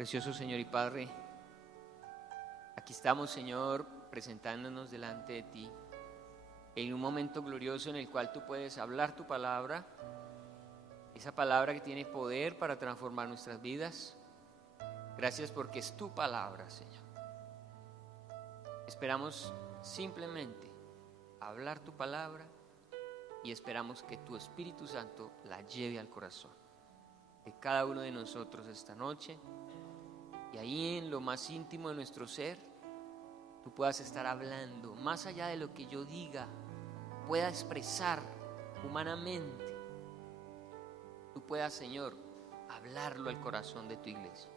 Precioso Señor y Padre, aquí estamos, Señor, presentándonos delante de ti en un momento glorioso en el cual tú puedes hablar tu palabra, esa palabra que tiene poder para transformar nuestras vidas. Gracias porque es tu palabra, Señor. Esperamos simplemente hablar tu palabra y esperamos que tu Espíritu Santo la lleve al corazón de cada uno de nosotros esta noche. Y ahí en lo más íntimo de nuestro ser, tú puedas estar hablando, más allá de lo que yo diga, pueda expresar humanamente. Tú puedas, Señor, hablarlo al corazón de tu iglesia,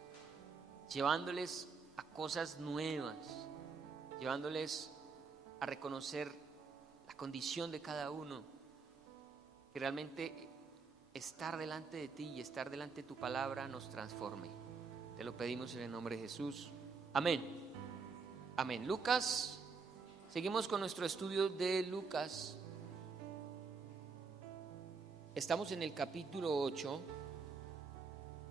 llevándoles a cosas nuevas, llevándoles a reconocer la condición de cada uno, que realmente estar delante de ti y estar delante de tu palabra nos transforme. Te lo pedimos en el nombre de Jesús. Amén. Amén. Lucas, seguimos con nuestro estudio de Lucas. Estamos en el capítulo 8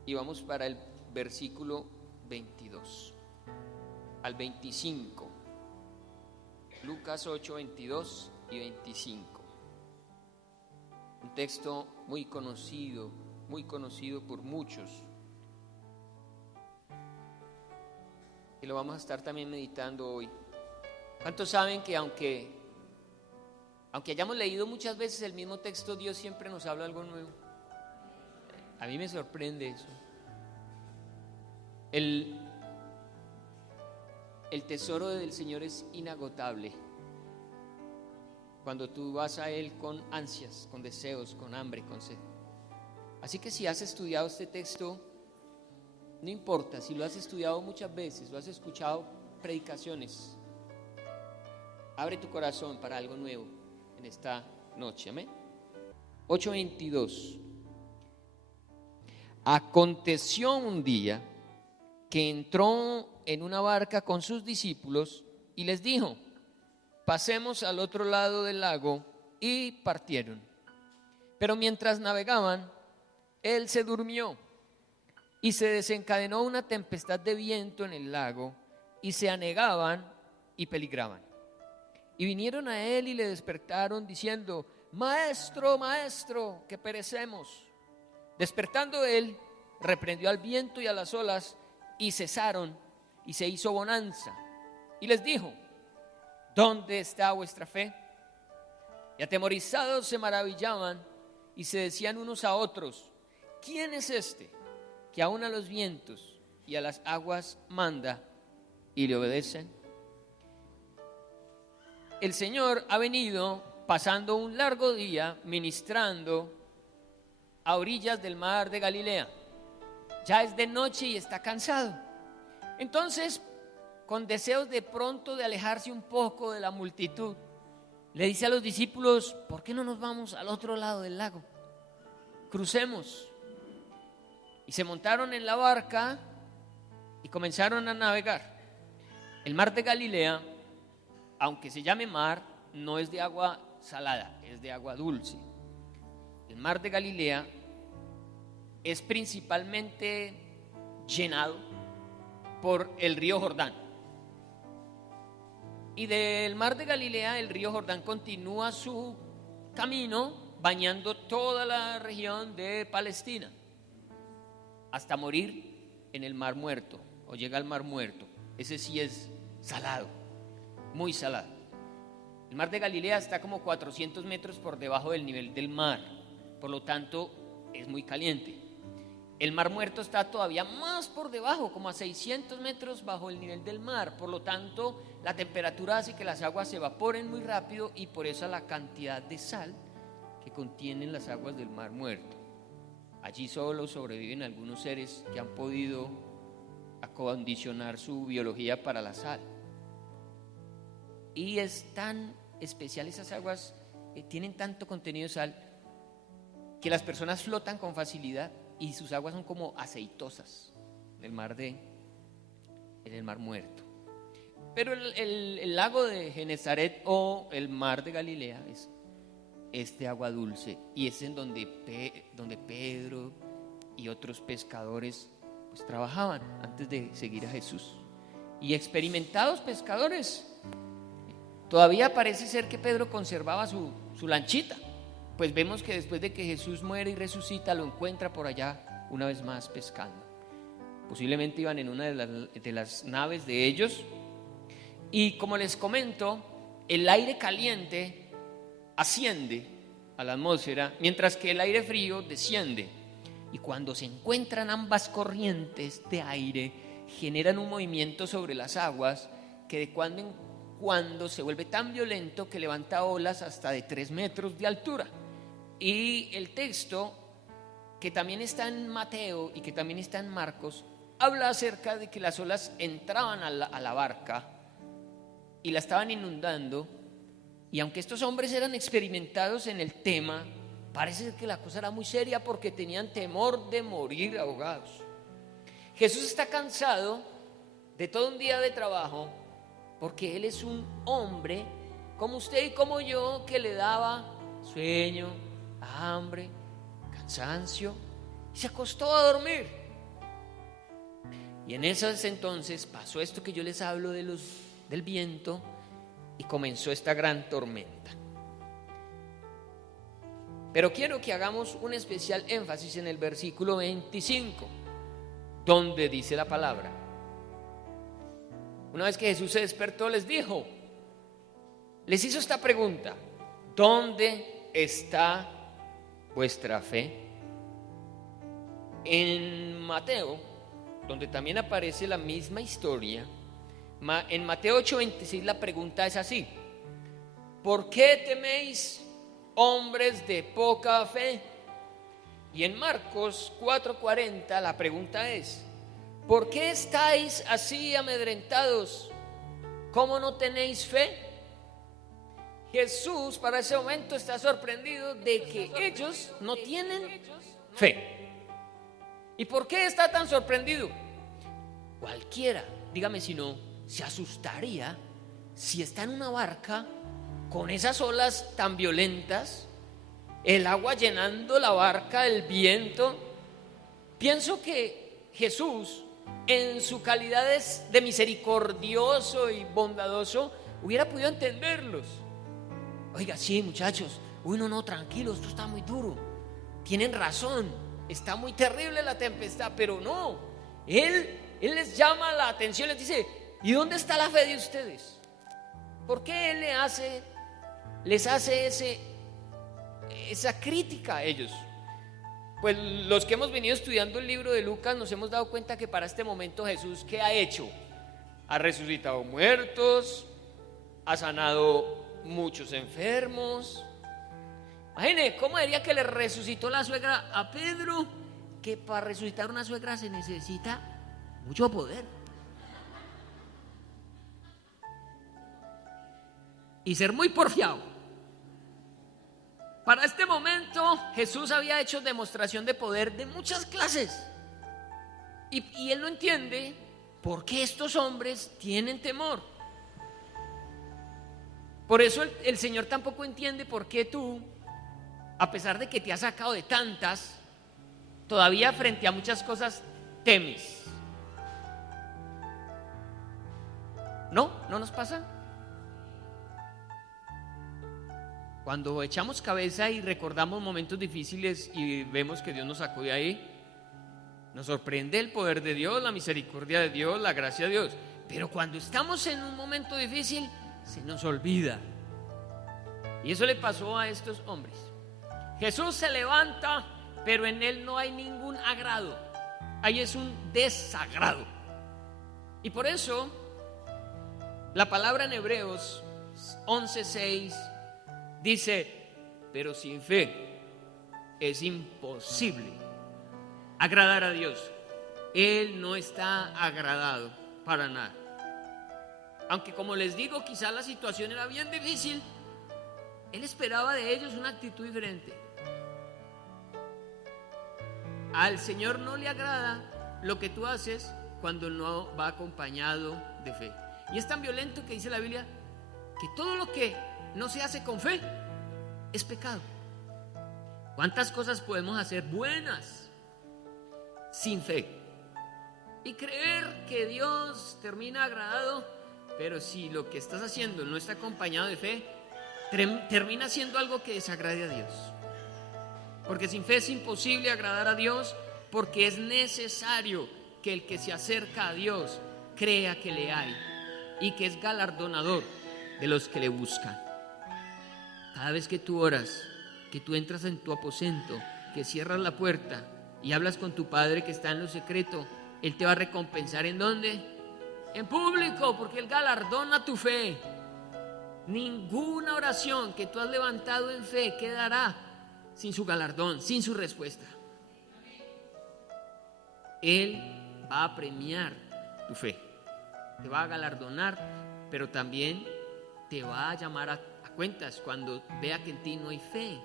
y vamos para el versículo 22 al 25. Lucas 8, 22 y 25. Un texto muy conocido por muchos. Y lo vamos a estar también meditando hoy. ¿Cuántos saben que aunque hayamos leído muchas veces el mismo texto, Dios siempre nos habla algo nuevo? A mí me sorprende eso. El tesoro del Señor es inagotable. Cuando tú vas a Él con ansias, con deseos, con hambre, con sed. Así que si has estudiado este texto, no importa si lo has estudiado muchas veces, lo has escuchado predicaciones, abre tu corazón para algo nuevo en esta noche. Amén. 8:22. Aconteció un día que entró en una barca con sus discípulos y les dijo: pasemos al otro lado del lago, y partieron. Pero mientras navegaban, él se durmió. Y se desencadenó una tempestad de viento en el lago, y se anegaban y peligraban. Y vinieron a él y le despertaron diciendo: Maestro, maestro, que perecemos. Despertando él, reprendió al viento y a las olas, y cesaron, y se hizo bonanza. Y les dijo: ¿dónde está vuestra fe? Y atemorizados se maravillaban, y se decían unos a otros: ¿quién es este que aún a los vientos y a las aguas manda y le obedecen? El Señor ha venido pasando un largo día ministrando a orillas del mar de Galilea. Ya es de noche y está cansado. Entonces, con deseos de pronto de alejarse un poco de la multitud, le dice a los discípulos: ¿por qué no nos vamos al otro lado del lago? Crucemos. Y se montaron en la barca y comenzaron a navegar. El mar de Galilea, aunque se llame mar, no es de agua salada, es de agua dulce. El mar de Galilea es principalmente llenado por el río Jordán. Y del mar de Galilea, el río Jordán continúa su camino bañando toda la región de Palestina, hasta morir en el Mar Muerto, o llega al Mar Muerto. Ese sí es salado, muy salado. El mar de Galilea está como 400 metros por debajo del nivel del mar, por lo tanto es muy caliente. El Mar Muerto está todavía más por debajo, como a 600 metros bajo el nivel del mar, por lo tanto la temperatura hace que las aguas se evaporen muy rápido, y por eso la cantidad de sal que contienen las aguas del Mar Muerto. Allí solo sobreviven algunos seres que han podido acondicionar su biología para la sal. Y es tan especial esas aguas, tienen tanto contenido de sal, que las personas flotan con facilidad y sus aguas son como aceitosas en el Mar Muerto. Pero el lago de Genesaret o el mar de Galilea es de agua dulce, y es en donde Pedro y otros pescadores pues trabajaban antes de seguir a Jesús. Y experimentados pescadores. Todavía parece ser que Pedro conservaba su lanchita. Pues vemos que después de que Jesús muere y resucita, lo encuentra por allá una vez más pescando. Posiblemente iban en una de las naves de ellos. Y como les comento, el aire caliente asciende a la atmósfera, mientras que el aire frío desciende. Y cuando se encuentran ambas corrientes de aire, generan un movimiento sobre las aguas que de cuando en cuando se vuelve tan violento que levanta olas hasta de 3 metros de altura. Y el texto, que también está en Mateo y que también está en Marcos, habla acerca de que las olas entraban a la barca y la estaban inundando. Y aunque estos hombres eran experimentados en el tema, parece que la cosa era muy seria porque tenían temor de morir ahogados. Jesús está cansado de todo un día de trabajo porque Él es un hombre como usted y como yo, que le daba sueño, hambre, cansancio, y se acostó a dormir. Y en esos entonces pasó esto que yo les hablo del viento, y comenzó esta gran tormenta. Pero quiero que hagamos un especial énfasis en el versículo 25, donde dice la palabra: una vez que Jesús se despertó, les hizo esta pregunta: ¿dónde está vuestra fe? En Mateo, donde también aparece la misma historia, en Mateo 8:26 la pregunta es así: ¿por qué teméis, hombres de poca fe? Y en Marcos 4:40 la pregunta es: ¿por qué estáis así amedrentados? ¿Cómo no tenéis fe? Jesús para ese momento está sorprendido de que ellos no tienen fe. ¿Y por qué está tan sorprendido? Cualquiera, dígame si no, se asustaría si está en una barca con esas olas tan violentas, el agua llenando la barca, el viento. Pienso que Jesús, en su calidad de misericordioso y bondadoso, hubiera podido entenderlos. Oiga, sí, muchachos, no, tranquilos, esto está muy duro, tienen razón, está muy terrible la tempestad, pero no, Él les llama la atención, les dice: ¿y dónde está la fe de ustedes? ¿Por qué Él les hace esa crítica a ellos? Pues los que hemos venido estudiando el libro de Lucas nos hemos dado cuenta que para este momento Jesús, ¿qué ha hecho? Ha resucitado muertos, ha sanado muchos enfermos. Imagine, ¿cómo diría que le resucitó la suegra a Pedro? Que para resucitar una suegra se necesita mucho poder y ser muy porfiado. Para este momento Jesús había hecho demostración de poder de muchas clases, y Él no entiende por qué estos hombres tienen temor. Por eso el Señor tampoco entiende por qué tú, a pesar de que te has sacado de tantas, todavía frente a muchas cosas temes. ¿No nos pasa? Cuando echamos cabeza y recordamos momentos difíciles y vemos que Dios nos sacó de ahí, nos sorprende el poder de Dios, la misericordia de Dios, la gracia de Dios. Pero cuando estamos en un momento difícil, se nos olvida. Y eso le pasó a estos hombres. Jesús se levanta, pero en Él no hay ningún agrado. Ahí es un desagrado. Y por eso la palabra en Hebreos 11:6 dice: pero sin fe es imposible agradar a Dios. Él no está agradado para nada. Aunque, como les digo, quizá la situación era bien difícil, Él esperaba de ellos una actitud diferente. Al Señor no le agrada lo que tú haces cuando no va acompañado de fe. Y es tan violento que dice la Biblia que todo lo que no se hace con fe es pecado. ¿Cuántas cosas podemos hacer buenas sin fe? y creer que Dios termina agradado, pero si lo que estás haciendo no está acompañado de fe, termina siendo algo que desagrade a Dios. Porque sin fe es imposible agradar a Dios, porque es necesario que el que se acerca a Dios crea que le hay y que es galardonador de los que le buscan. Cada vez que tú oras, que tú entras en tu aposento, que cierras la puerta y hablas con tu Padre que está en lo secreto, Él te va a recompensar. ¿En dónde? En público, porque Él galardona tu fe. Ninguna oración que tú has levantado en fe quedará sin su galardón, sin su respuesta. Él va a premiar tu fe, te va a galardonar, pero también te va a llamar a cuentas cuando vea que en ti no hay fe,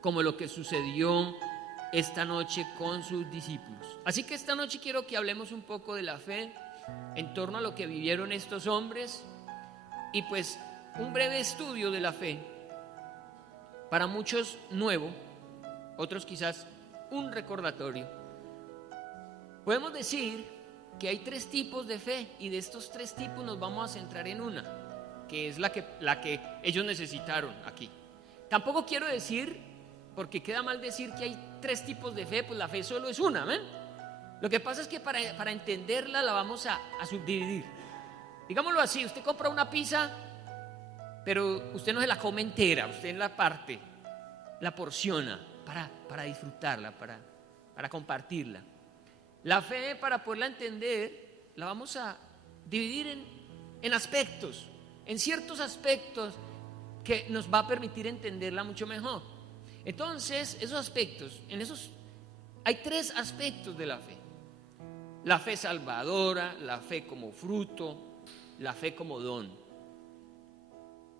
como lo que sucedió esta noche con sus discípulos. Así que esta noche quiero que hablemos un poco de la fe en torno a lo que vivieron estos hombres y pues un breve estudio de la fe, para muchos nuevo, otros quizás un recordatorio. Podemos decir que hay 3 tipos de fe y de estos 3 tipos nos vamos a centrar en una, que es la que ellos necesitaron aquí. Tampoco quiero decir, porque queda mal decir que hay 3 tipos de fe, pues la fe solo es una, ¿ven? Lo que pasa es que para entenderla la vamos a subdividir. Digámoslo así, usted compra una pizza, pero usted no se la come entera, usted en la parte, la porciona para disfrutarla, para compartirla. La fe, para poderla entender, la vamos a dividir en aspectos, en ciertos aspectos que nos va a permitir entenderla mucho mejor. Entonces, esos aspectos, hay 3 aspectos de la fe. La fe salvadora, la fe como fruto, la fe como don.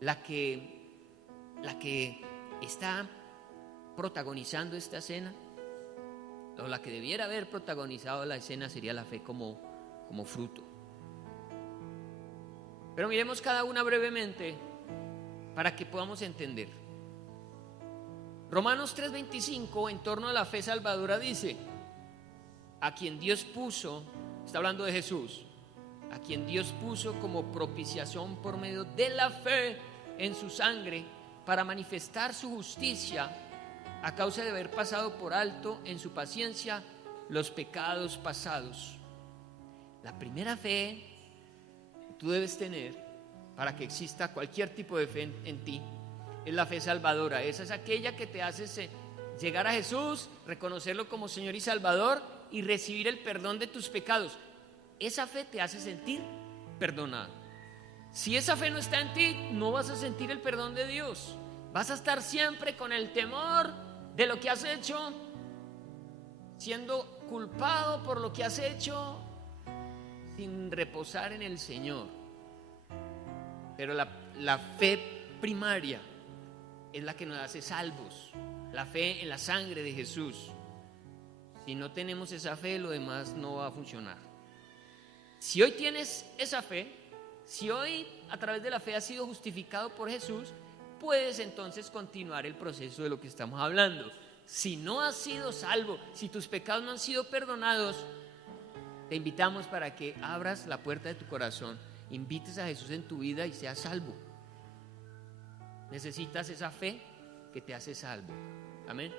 La que está protagonizando esta escena, o la que debiera haber protagonizado la escena, sería la fe como fruto. Pero miremos cada una brevemente para que podamos entender. Romanos 3:25, en torno a la fe salvadora, dice: a quien Dios puso, está hablando de Jesús, a quien Dios puso como propiciación por medio de la fe en su sangre, para manifestar su justicia a causa de haber pasado por alto en su paciencia los pecados pasados. La primera fe que tú debes tener para que exista cualquier tipo de fe en ti es la fe salvadora. Esa es aquella que te hace llegar a Jesús, reconocerlo como Señor y Salvador y recibir el perdón de tus pecados. Esa fe te hace sentir perdonado. Si esa fe no está en ti, no vas a sentir el perdón de Dios. Vas a estar siempre con el temor de lo que has hecho, siendo culpado por lo que has hecho, sin reposar en el Señor. Pero la fe primaria es la que nos hace salvos, la fe en la sangre de Jesús. Si no tenemos esa fe, lo demás no va a funcionar. Si hoy tienes esa fe, si hoy a través de la fe has sido justificado por Jesús, puedes entonces continuar el proceso de lo que estamos hablando. Si no has sido salvo, si tus pecados no han sido perdonados, te invitamos para que abras la puerta de tu corazón, invites a Jesús en tu vida y seas salvo. Necesitas esa fe que te hace salvo. Amén.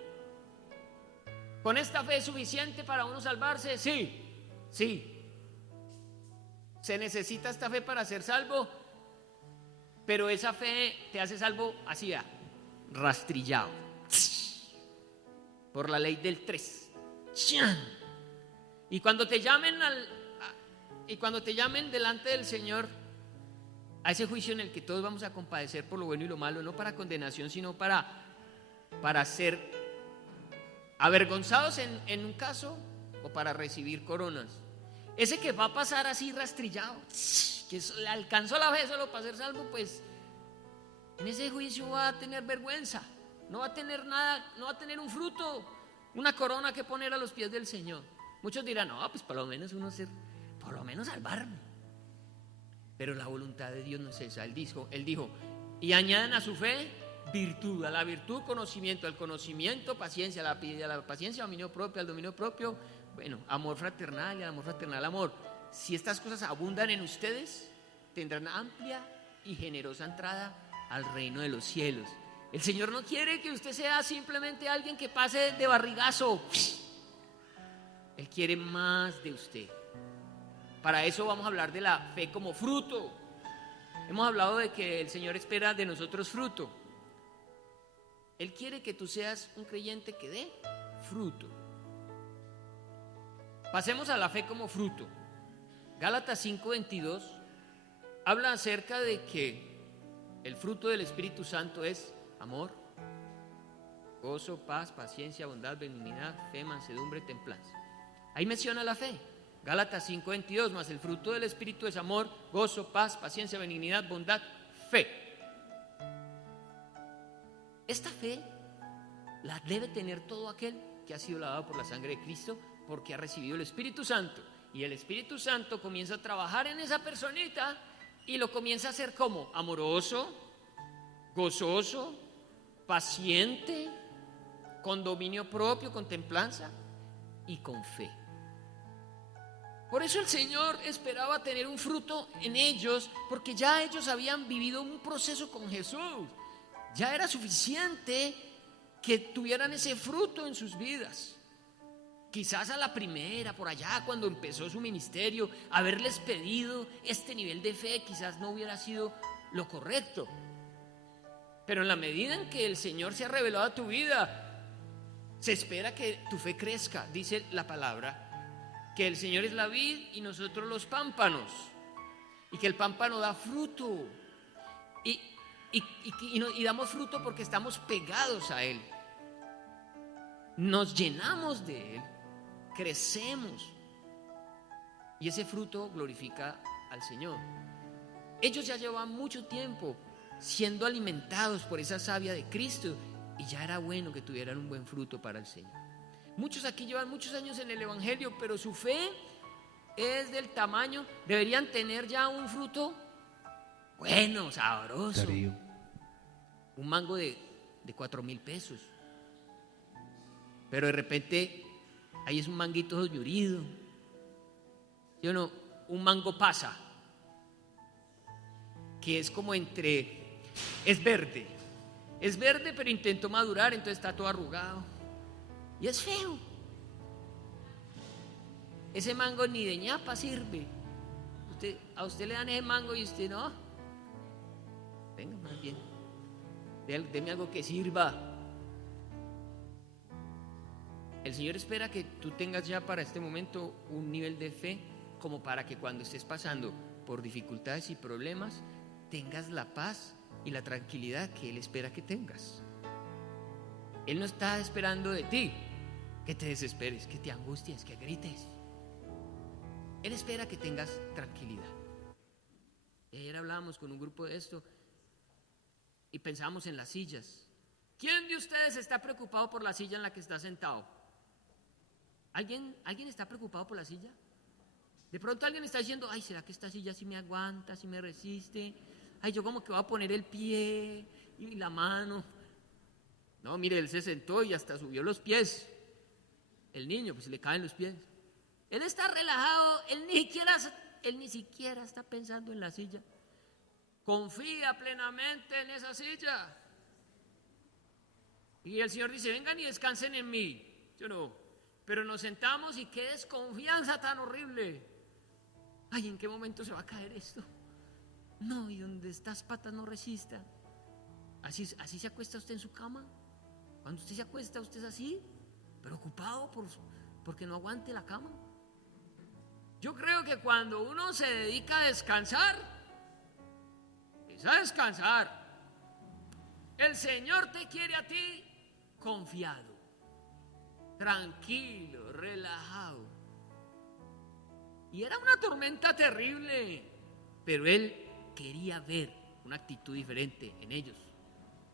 ¿Con esta fe es suficiente para uno salvarse? Sí. Se necesita esta fe para ser salvo, pero esa fe te hace salvo así, rastrillado, por la ley del 3. Y cuando te llamen delante del Señor, a ese juicio en el que todos vamos a compadecer por lo bueno y lo malo, no para condenación, sino para ser avergonzados en un caso, o para recibir coronas. Ese que va a pasar así rastrillado, que le alcanzó la fe solo para ser salvo, pues en ese juicio va a tener vergüenza, no va a tener nada, no va a tener un fruto, una corona que poner a los pies del Señor. Muchos dirán, no, pues por lo menos salvarme. Pero la voluntad de Dios no es esa. Él dijo, y añadan a su fe virtud, a la virtud conocimiento, al conocimiento paciencia, a la paciencia dominio propio, al dominio propio Bueno, amor fraternal y amor fraternal, amor. Si estas cosas abundan en ustedes, tendrán amplia y generosa entrada al reino de los cielos. El Señor no quiere que usted sea simplemente alguien que pase de barrigazo. Él quiere más de usted. Para eso vamos a hablar de la fe como fruto. Hemos hablado de que el Señor espera de nosotros fruto. Él quiere que tú seas un creyente que dé fruto. Pasemos a la fe como fruto. Gálatas 5:22 habla acerca de que el fruto del Espíritu Santo es amor, gozo, paz, paciencia, bondad, benignidad, fe, mansedumbre, templanza. Ahí menciona la fe. Gálatas 5:22, más el fruto del Espíritu es amor, gozo, paz, paciencia, benignidad, bondad, fe. Esta fe la debe tener todo aquel que ha sido lavado por la sangre de Cristo, porque ha recibido el Espíritu Santo. Y el Espíritu Santo comienza a trabajar en esa personita y lo comienza a hacer como amoroso, gozoso, paciente, con dominio propio, con templanza y con fe. Por eso el Señor esperaba tener un fruto en ellos, porque ya ellos habían vivido un proceso con Jesús. Ya era suficiente que tuvieran ese fruto en sus vidas. Quizás a la primera, por allá, cuando empezó su ministerio, haberles pedido este nivel de fe quizás no hubiera sido lo correcto. Pero en la medida en que el Señor se ha revelado a tu vida, se espera que tu fe crezca. Dice la palabra que el Señor es la vid y nosotros los pámpanos, y que el pámpano da fruto, y damos fruto porque estamos pegados a Él, nos llenamos de Él, crecemos, y ese fruto glorifica al Señor. Ellos ya llevaban mucho tiempo siendo alimentados por esa savia de Cristo, y ya era bueno que tuvieran un buen fruto para el Señor. Muchos aquí llevan muchos años en el Evangelio, pero su fe es del tamaño, deberían tener ya un fruto bueno, sabroso. Darío. Un mango de 4,000 pesos. Pero de repente, ahí es un manguito ñurido. ¿Sí o no? Un mango pasa, que es como es verde pero intentó madurar, entonces está todo arrugado. Y es feo. Ese mango ni de ñapa sirve. A usted le dan ese mango y usted no. Venga, más bien, deme algo que sirva. El Señor espera que tú tengas ya para este momento un nivel de fe como para que cuando estés pasando por dificultades y problemas tengas la paz y la tranquilidad que Él espera que tengas. Él no está esperando de ti que te desesperes, que te angusties, que grites. Él espera que tengas tranquilidad. Ayer hablábamos con un grupo de esto y pensábamos en las sillas. ¿Quién de ustedes está preocupado por la silla en la que está sentado? ¿Alguien está preocupado por la silla? De pronto alguien está diciendo, ay, ¿será que esta silla sí me aguanta, sí me resiste? Ay, yo como que voy a poner el pie y la mano. No, mire, él se sentó y hasta subió los pies. El niño, pues le caen los pies. Él está relajado, él ni siquiera está pensando en la silla. Confía plenamente en esa silla. Y el Señor dice, vengan y descansen en mí. Yo no, pero nos sentamos y qué desconfianza tan horrible. Ay, ¿en qué momento se va a caer esto? No, y donde estas patas no resistan. Así se acuesta usted en su cama. Cuando usted se acuesta, usted es así, preocupado porque no aguante la cama. Yo creo que cuando uno se dedica a descansar, es a descansar. El Señor te quiere a ti confiado, tranquilo, relajado. Y era una tormenta terrible, pero Él quería ver una actitud diferente en ellos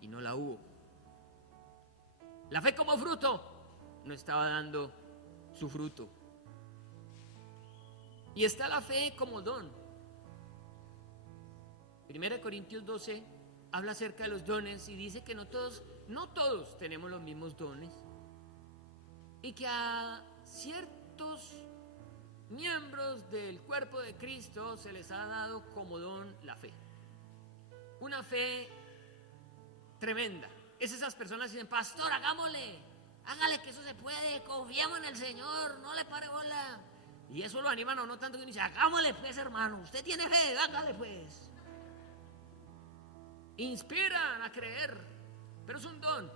y no la hubo. La fe como fruto no estaba dando su fruto. Y está la fe como don. 1 Corintios 12 habla acerca de los dones y dice que no todos tenemos los mismos dones, y que a distintos miembros del cuerpo de Cristo se les ha dado como don la fe. Una fe tremenda. Es esas personas que dicen, pastor, hagámosle, hágale que eso se puede, confiamos en el Señor, no le pare bola. Y eso lo animan a uno tanto que uno dice, hagámosle pues, hermano, usted tiene fe, hágale pues. Inspiran a creer, pero es un don.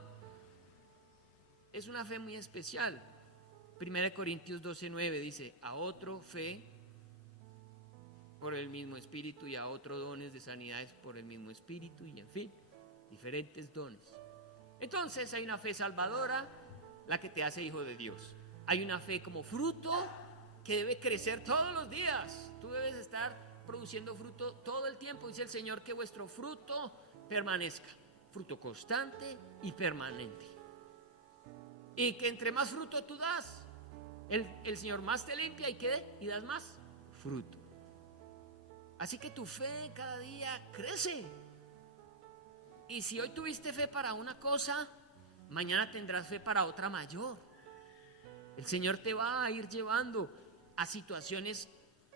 Es una fe muy especial. 1 Corintios 12:9 dice, a otro fe por el mismo espíritu y a otro dones de sanidades por el mismo espíritu y en fin, diferentes dones. Entonces hay una fe salvadora, la que te hace hijo de Dios. Hay una fe como fruto que debe crecer todos los días. Tú debes estar produciendo fruto todo el tiempo. Dice el Señor que vuestro fruto permanezca, fruto constante y permanente. Y que entre más fruto tú das, el Señor más te limpia y das más fruto. Así que tu fe cada día crece. Y si hoy tuviste fe para una cosa, mañana tendrás fe para otra mayor. El Señor te va a ir llevando a situaciones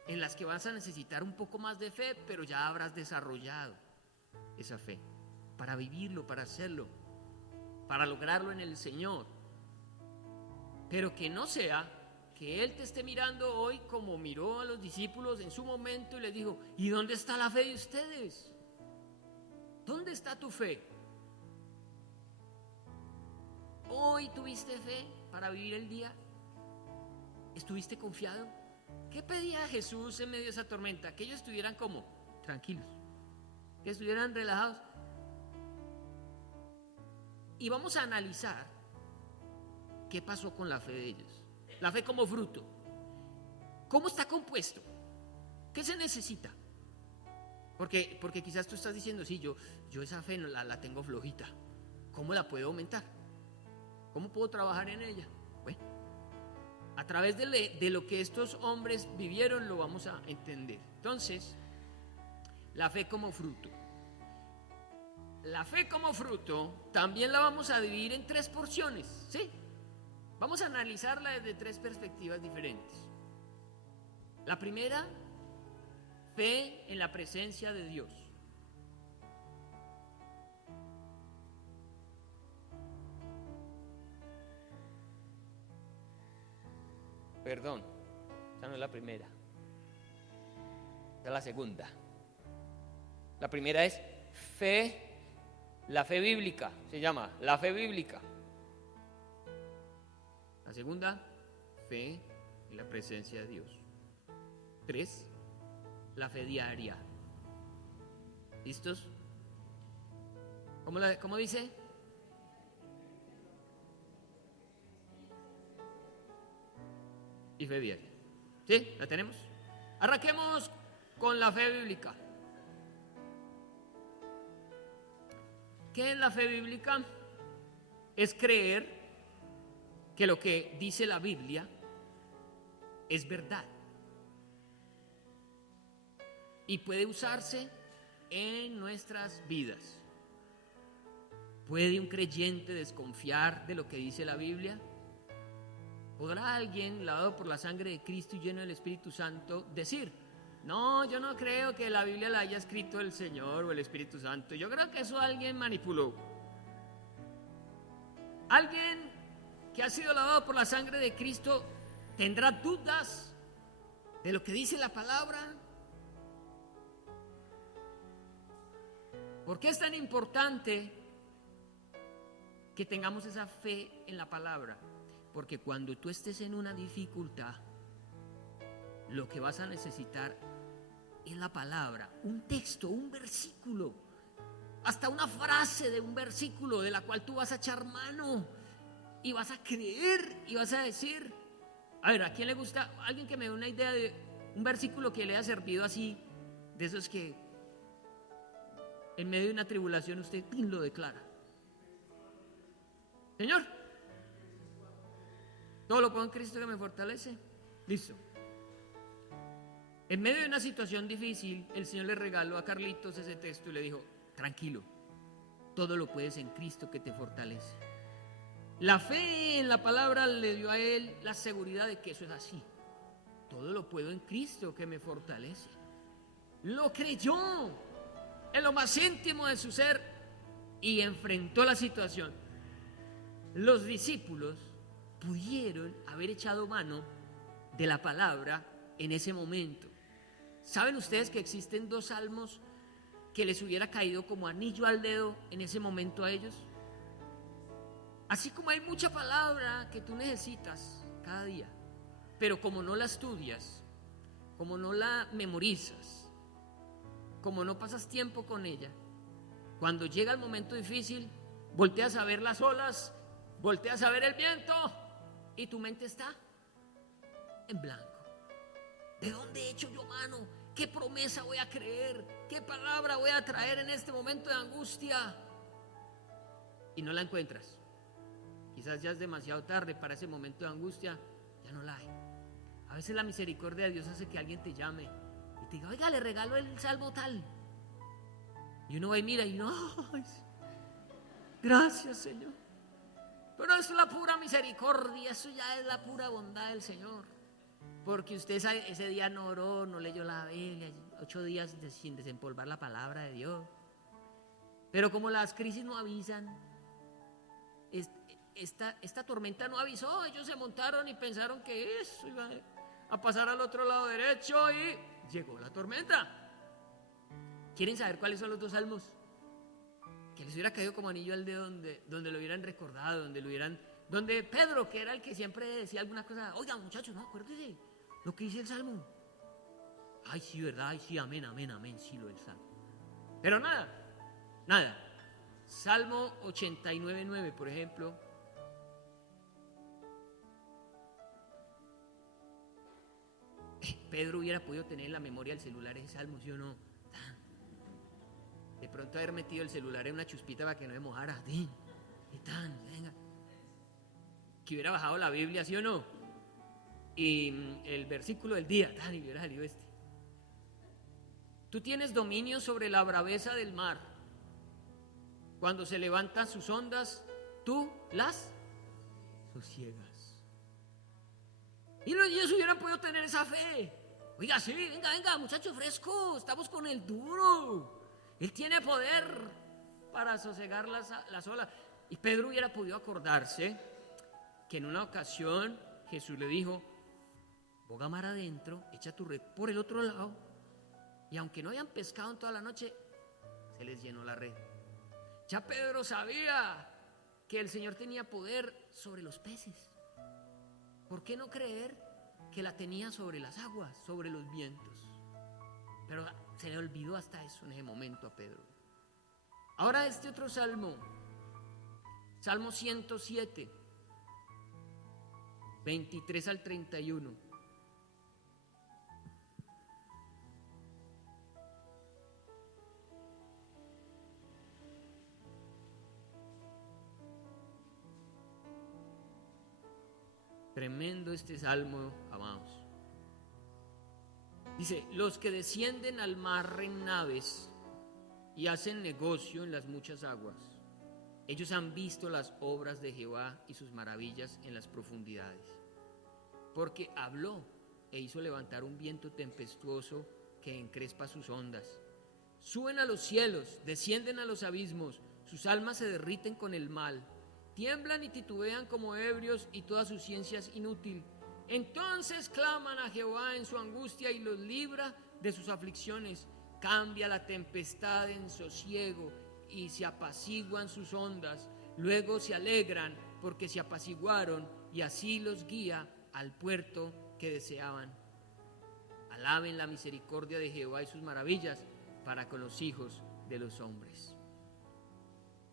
en las que vas a necesitar un poco más de fe, pero ya habrás desarrollado esa fe para vivirlo, para hacerlo, para lograrlo en el Señor. Pero que no sea que Él te esté mirando hoy como miró a los discípulos en su momento y les dijo, ¿y dónde está la fe de ustedes? ¿Dónde está tu fe? ¿Hoy tuviste fe para vivir el día? ¿Estuviste confiado? ¿Qué pedía Jesús en medio de esa tormenta? Que ellos estuvieran como tranquilos, que estuvieran relajados. Y vamos a analizar qué pasó con la fe de ellos. La fe como fruto. ¿Cómo está compuesto? ¿Qué se necesita? Porque quizás tú estás diciendo, sí, yo esa fe la tengo flojita. ¿Cómo la puedo aumentar? ¿Cómo puedo trabajar en ella? Bueno, a través de lo que estos hombres vivieron lo vamos a entender. Entonces, la fe como fruto. La fe como fruto también la vamos a dividir en 3 porciones, ¿sí? Vamos a analizarla desde 3 perspectivas diferentes. La primera, fe en la presencia de Dios. Perdón, esa no es la primera. Esa es la segunda. La primera es fe, la fe bíblica, se llama la fe bíblica. La segunda, fe en la presencia de Dios. 3, la fe diaria. ¿Listos? ¿Cómo dice? Y fe diaria. ¿Sí? ¿La tenemos? Arranquemos con la fe bíblica. ¿Qué es la fe bíblica? Es creer que lo que dice la Biblia es verdad y puede usarse en nuestras vidas. ¿Puede un creyente desconfiar de lo que dice la Biblia? ¿Podrá alguien lavado por la sangre de Cristo y lleno del Espíritu Santo decir, no, yo no creo que la Biblia la haya escrito el Señor o el Espíritu Santo, yo creo que eso alguien manipuló? ¿Alguien que ha sido lavado por la sangre de Cristo tendrá dudas de lo que dice la palabra? ¿Por qué es tan importante que tengamos esa fe en la palabra? Porque cuando tú estés en una dificultad, lo que vas a necesitar es la palabra, un texto, un versículo, hasta una frase de un versículo de la cual tú vas a echar mano y vas a creer y vas a decir, a ver, ¿a quién le gusta? Alguien que me dé una idea de un versículo que le haya servido así, de esos que en medio de una tribulación usted lo declara. Señor, todo lo puedo en Cristo que me fortalece. Listo. En medio de una situación difícil, el Señor le regaló a Carlitos ese texto y le dijo, tranquilo, todo lo puedes en Cristo que te fortalece. La fe en la palabra le dio a él la seguridad de que eso es así. Todo lo puedo en Cristo que me fortalece. Lo creyó en lo más íntimo de su ser y enfrentó la situación. Los discípulos pudieron haber echado mano de la palabra en ese momento. ¿Saben ustedes que existen 2 salmos que les hubiera caído como anillo al dedo en ese momento a ellos? Así como hay mucha palabra que tú necesitas cada día, pero como no la estudias, como no la memorizas, como no pasas tiempo con ella, cuando llega el momento difícil, volteas a ver las olas, volteas a ver el viento y tu mente está en blanco. ¿De dónde he hecho yo mano? ¿Qué promesa voy a creer? ¿Qué palabra voy a traer en este momento de angustia? Y no la encuentras. Quizás ya es demasiado tarde para ese momento de angustia, ya no la hay. A veces la misericordia de Dios hace que alguien te llame y te diga, oiga, le regalo el salmo tal. Y uno va y mira y no, gracias Señor. Pero eso es la pura misericordia, eso ya es la pura bondad del Señor. Porque usted ese día no oró, no leyó la Biblia, 8 días sin desempolvar la palabra de Dios. Pero como las crisis no avisan, esta tormenta no avisó, ellos se montaron y pensaron que eso iba a pasar al otro lado derecho y llegó la tormenta. ¿Quieren saber cuáles son los 2 salmos? Que les hubiera caído como anillo al dedo, donde lo hubieran recordado, donde Pedro, que era el que siempre decía alguna cosa, oiga muchachos, no, acuérdense lo que dice el salmo. Ay sí, verdad, ay sí, amén, sí lo del salmo. Pero nada. Salmo 89:9, por ejemplo. Pedro hubiera podido tener en la memoria del celular ese salmo, ¿sí o no? De pronto haber metido el celular en una chuspita para que no se mojara. Venga. Que hubiera bajado la Biblia, ¿sí o no? Y el versículo del día, y hubiera salido este. Tú tienes dominio sobre la braveza del mar. Cuando se levantan sus ondas, tú las sosiegas. Y ellos hubieran podido tener esa fe. Oiga, sí, venga, muchacho fresco, estamos con el duro. Él tiene poder para sosegar las olas. Y Pedro hubiera podido acordarse que en una ocasión Jesús le dijo, boga mar adentro, echa tu red por el otro lado. Y aunque no hayan pescado en toda la noche, se les llenó la red. Ya Pedro sabía que el Señor tenía poder sobre los peces. ¿Por qué no creer que la tenía sobre las aguas, sobre los vientos? Pero se le olvidó hasta eso en ese momento a Pedro. Ahora este otro salmo, Salmo 107, 23 al 31. Tremendo este salmo, amados. Dice, los que descienden al mar en naves y hacen negocio en las muchas aguas, ellos han visto las obras de Jehová y sus maravillas en las profundidades. Porque habló e hizo levantar un viento tempestuoso que encrespa sus ondas. Suben a los cielos, descienden a los abismos, sus almas se derriten con el mal. Tiemblan y titubean como ebrios y toda su ciencia es inútil. Entonces claman a Jehová en su angustia y los libra de sus aflicciones. Cambia la tempestad en sosiego y se apaciguan sus ondas. Luego se alegran porque se apaciguaron y así los guía al puerto que deseaban. Alaben la misericordia de Jehová y sus maravillas para con los hijos de los hombres.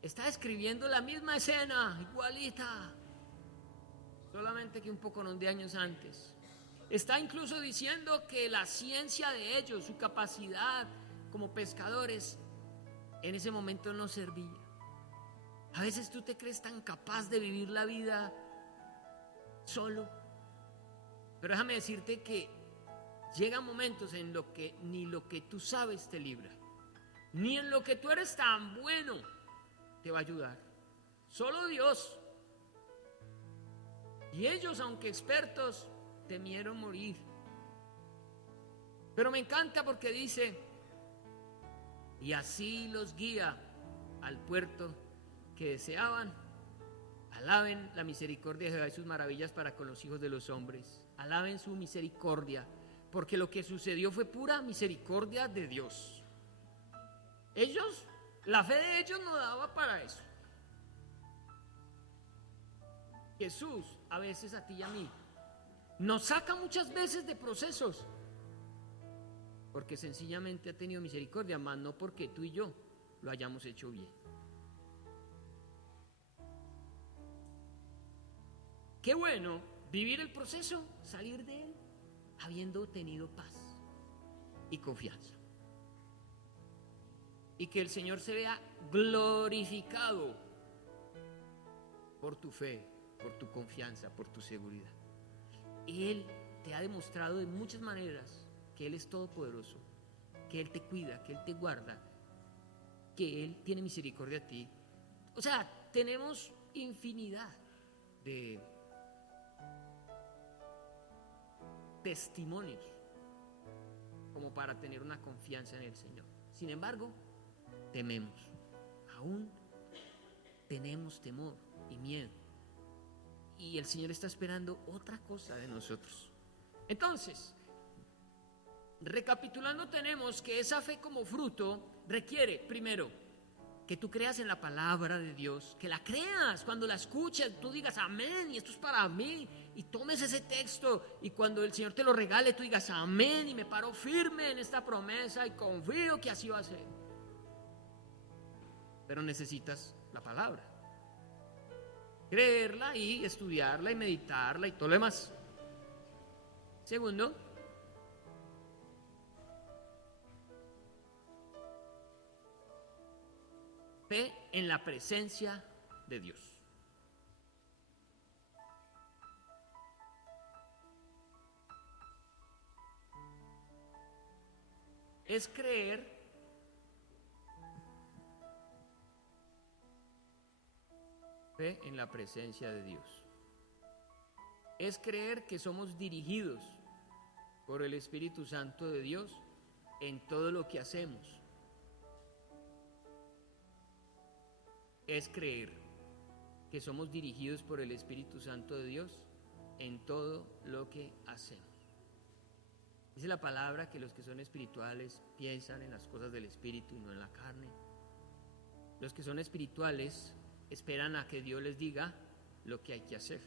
Está describiendo la misma escena, igualita, solamente que un poco de años antes. Está incluso diciendo que la ciencia de ellos, su capacidad como pescadores, en ese momento no servía. A veces tú te crees tan capaz de vivir la vida solo, pero déjame decirte que llegan momentos en los que ni lo que tú sabes te libra, ni en lo que tú eres tan bueno te va a ayudar. Solo Dios Y ellos, aunque expertos, temieron morir. Pero me encanta porque dice, y así los guía al puerto que deseaban. Alaben la misericordia de Jehová y sus maravillas para con los hijos de los hombres. Alaben su misericordia, porque lo que sucedió fue pura misericordia de Dios. Ellos, la fe de ellos no daba para eso. Jesús, a veces a ti y a mí, nos saca muchas veces de procesos, porque sencillamente ha tenido misericordia, más no porque tú y yo lo hayamos hecho bien. Qué bueno vivir el proceso, salir de él habiendo tenido paz y confianza. Y que el Señor se vea glorificado por tu fe, por tu confianza, por tu seguridad. Él te ha demostrado de muchas maneras que Él es todopoderoso, que Él te cuida, que Él te guarda, que Él tiene misericordia a ti. O sea, tenemos infinidad de testimonios como para tener una confianza en el Señor. Sin embargo, tememos, aún tenemos temor y miedo, y el Señor está esperando otra cosa de nosotros. Entonces, recapitulando, tenemos que esa fe como fruto requiere, primero, que tú creas en la palabra de Dios, que la creas, cuando la escuches, tú digas amén, y esto es para mí, y tomes ese texto, y cuando el Señor te lo regale, tú digas amén, y me paro firme en esta promesa, y confío que así va a ser. Pero necesitas la palabra, creerla y estudiarla y meditarla y todo lo demás. Segundo, fe en la presencia de Dios. Es creer fe en la presencia de Dios. Es creer que somos dirigidos por el Espíritu Santo de Dios en todo lo que hacemos. Es creer que somos dirigidos por el Espíritu Santo de Dios en todo lo que hacemos. Dice la palabra que los que son espirituales piensan en las cosas del Espíritu y no en la carne. Los que son espirituales esperan a que Dios les diga lo que hay que hacer.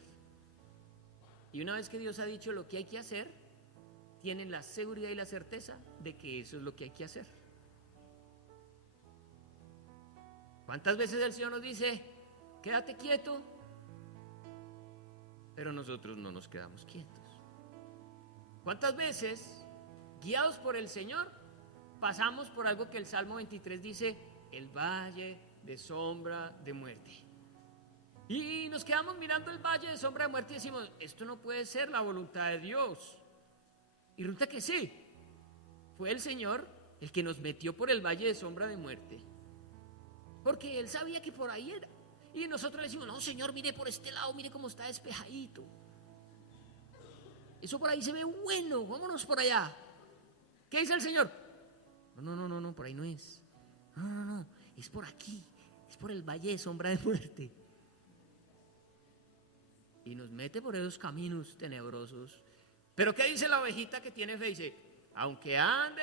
Y una vez que Dios ha dicho lo que hay que hacer, tienen la seguridad y la certeza de que eso es lo que hay que hacer. ¿Cuántas veces el Señor nos dice, quédate quieto? Pero nosotros no nos quedamos quietos. ¿Cuántas veces, guiados por el Señor, pasamos por algo que el Salmo 23 dice, el valle de sombra de muerte? Y nos quedamos mirando el valle de sombra de muerte y decimos, esto no puede ser la voluntad de Dios. Y resulta que sí, fue el Señor el que nos metió por el valle de sombra de muerte, porque Él sabía que por ahí era. Y nosotros le decimos, no, Señor, mire por este lado, mire cómo está despejadito. Eso por ahí se ve bueno, vámonos por allá. ¿Qué dice el Señor? No, por ahí no es. No, es por aquí, es por el valle de sombra de muerte. Y nos mete por esos caminos tenebrosos. Pero ¿qué dice la ovejita que tiene fe? Dice, aunque ande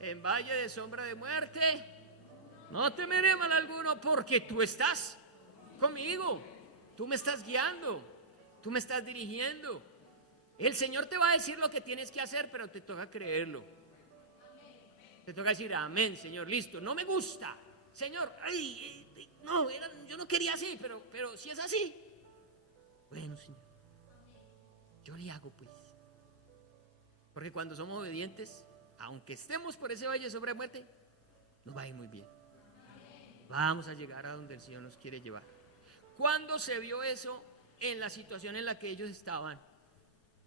en valle de sombra de muerte, no temeré mal alguno, porque tú estás conmigo, tú me estás guiando, tú me estás dirigiendo. El Señor te va a decir lo que tienes que hacer, pero te toca creerlo. Te toca decir, amén, Señor, listo, no me gusta, Señor, yo no quería así, pero si es así, bueno, Señor, yo le hago pues. Porque cuando somos obedientes, aunque estemos por ese valle sobre muerte, nos va a ir muy bien. Vamos a llegar a donde el Señor nos quiere llevar. ¿Cuándo se vio eso en la situación en la que ellos estaban?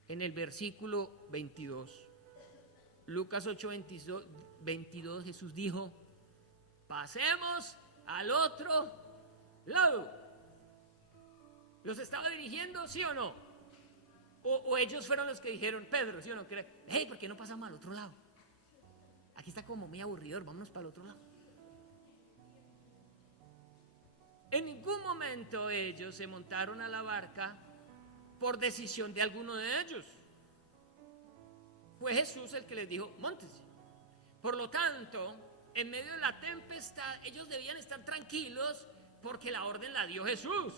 En el versículo 22. Lucas 8, 22, Jesús dijo, pasemos al otro lado. ¿Los estaba dirigiendo, sí o no? O ellos fueron los que dijeron, Pedro, ¿sí o no? Hey, ¿por qué no pasamos al otro lado? Aquí está como muy aburridor, vámonos para el otro lado. En ningún momento ellos se montaron a la barca por decisión de alguno de ellos. Fue Jesús el que les dijo, móntense. Por lo tanto, en medio de la tempestad, ellos debían estar tranquilos porque la orden la dio Jesús.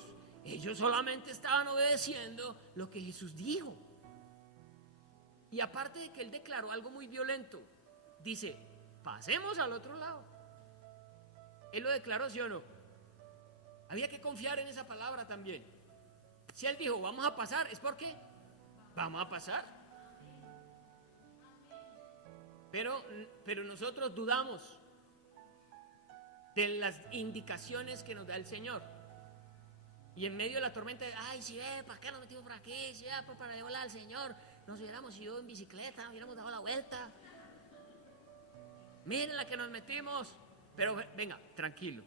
Ellos solamente estaban obedeciendo lo que Jesús dijo. Y aparte de que él declaró algo muy violento, dice, pasemos al otro lado. Él lo declaró, ¿sí o no? Había que confiar en esa palabra también. Si él dijo, vamos a pasar, es porque vamos a pasar. Pero nosotros dudamos de las indicaciones que nos da el Señor. Y en medio de la tormenta, ay, si ve, ¿para qué nos metimos por aquí? Si ve, para llevarla al Señor, nos hubiéramos ido en bicicleta, hubiéramos dado la vuelta. Miren la que nos metimos. Pero venga, tranquilo.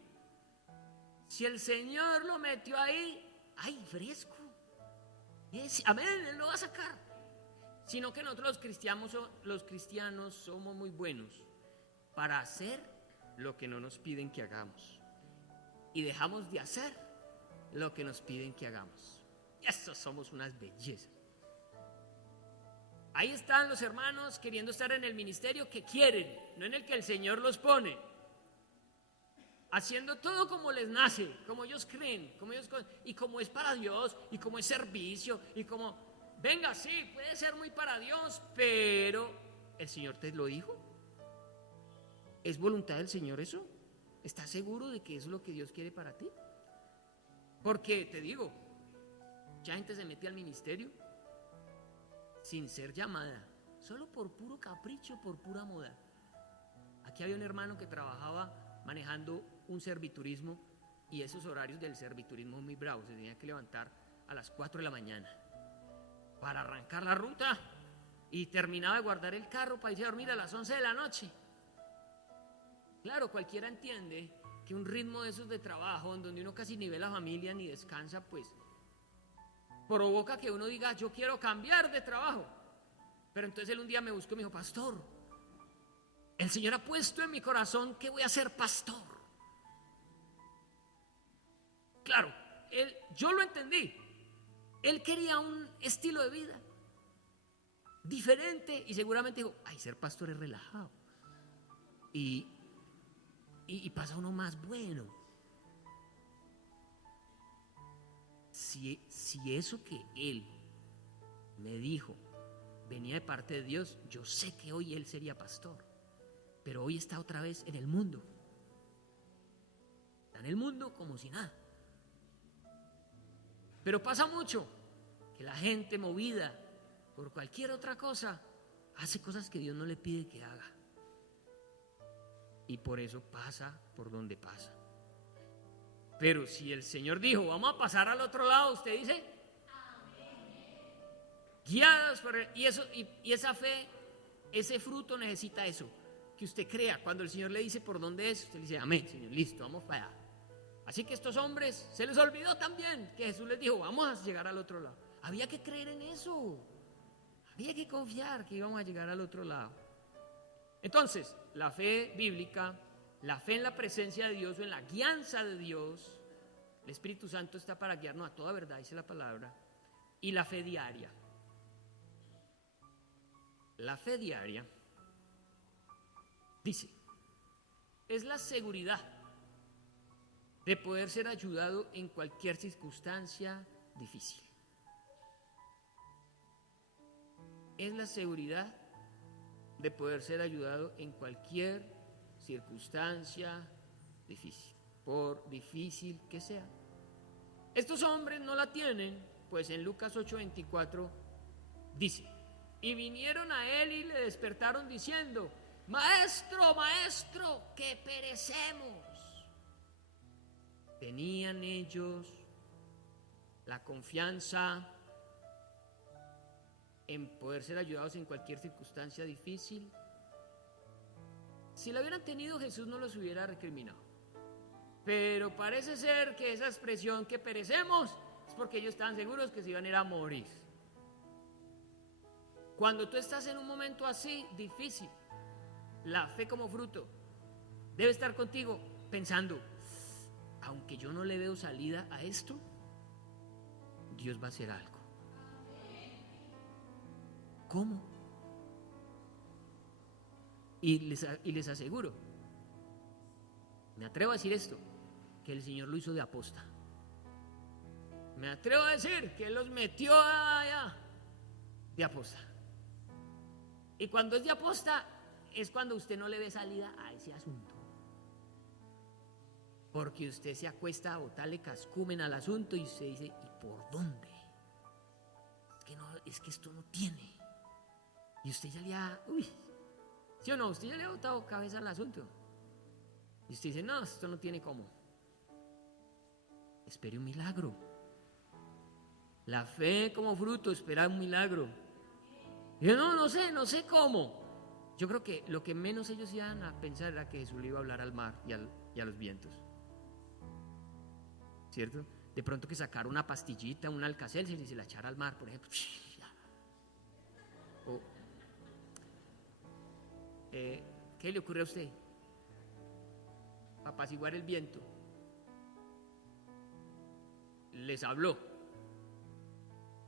Si el Señor lo metió ahí, ay, fresco. Amén, Él lo va a sacar. Sino que nosotros los cristianos somos muy buenos para hacer lo que no nos piden que hagamos. Y dejamos de hacer lo que nos piden que hagamos. Y eso somos unas bellezas. Ahí están los hermanos queriendo estar en el ministerio que quieren, no en el que el Señor los pone. Haciendo todo como les nace, como ellos creen, y como es para Dios, y como es servicio, y como, venga, sí, puede ser muy para Dios, pero ¿el Señor te lo dijo? ¿Es voluntad del Señor eso? ¿Estás seguro de que eso es lo que Dios quiere para ti? Porque te digo, mucha gente se mete al ministerio sin ser llamada, solo por puro capricho, por pura moda. Aquí había un hermano que trabajaba manejando un serviturismo, y esos horarios del serviturismo muy bravos, se tenía que levantar a las 4 de la mañana para arrancar la ruta, y terminaba de guardar el carro para irse a dormir a las 11 de la noche. Claro, cualquiera entiende que un ritmo de esos de trabajo, en donde uno casi ni ve la familia ni descansa, pues provoca que uno diga, yo quiero cambiar de trabajo. Pero entonces él un día me buscó y me dijo, pastor, el Señor ha puesto en mi corazón que voy a ser pastor. Claro, yo lo entendí. Él quería un estilo de vida diferente y seguramente dijo, ay, ser pastor es relajado y pasa uno más bueno. Si eso que él me dijo venía de parte de Dios, yo sé que hoy él sería pastor, pero hoy está otra vez en el mundo. Está en el mundo como si nada. Pero pasa mucho que la gente movida por cualquier otra cosa hace cosas que Dios no le pide que haga. Y por eso pasa por donde pasa. Pero si el Señor dijo, vamos a pasar al otro lado, usted dice, guiados por él. Y esa fe, ese fruto necesita eso, que usted crea. Cuando el Señor le dice por dónde es, usted le dice, amén, Señor, listo, vamos para allá. Así que estos hombres, se les olvidó también que Jesús les dijo, vamos a llegar al otro lado. Había que creer en eso. Había que confiar que íbamos a llegar al otro lado. Entonces, la fe bíblica, la fe en la presencia de Dios o en la guianza de Dios, el Espíritu Santo está para guiarnos a toda verdad, dice la palabra, y la fe diaria. La fe diaria, dice, es la seguridad de poder ser ayudado en cualquier circunstancia difícil. Es la seguridad de poder ser ayudado en cualquier circunstancia difícil, por difícil que sea. Estos hombres no la tienen, pues en Lucas 8:24 dice, y vinieron a él y le despertaron diciendo, maestro, maestro, que perecemos. ¿Tenían ellos la confianza en poder ser ayudados en cualquier circunstancia difícil? Si la hubieran tenido, Jesús no los hubiera recriminado. Pero parece ser que esa expresión que perecemos es porque ellos estaban seguros que se iban a ir a morir. Cuando tú estás en un momento así, difícil, la fe como fruto debe estar contigo pensando, aunque yo no le veo salida a esto, Dios va a hacer algo. ¿Cómo? Y les aseguro, me atrevo a decir esto, que el Señor lo hizo de aposta. Me atrevo a decir que Él los metió allá de aposta. Y cuando es de aposta, es cuando usted no le ve salida a ese asunto. Porque usted se acuesta a botarle cascumen al asunto y usted dice, ¿y por dónde? Es que esto no tiene. Y usted ya le ha, ¿sí o no? Usted ya le ha botado cabeza al asunto. Y usted dice, no, esto no tiene cómo. Espere un milagro. La fe como fruto espera un milagro. Y yo no sé cómo. Yo creo que lo que menos ellos iban a pensar era que Jesús le iba a hablar al mar y a los vientos. ¿Cierto? De pronto que sacara una pastillita, un Alka-Seltzer y se la echara al mar, por ejemplo. ¿Qué le ocurre a usted? Apaciguar el viento. Les habló.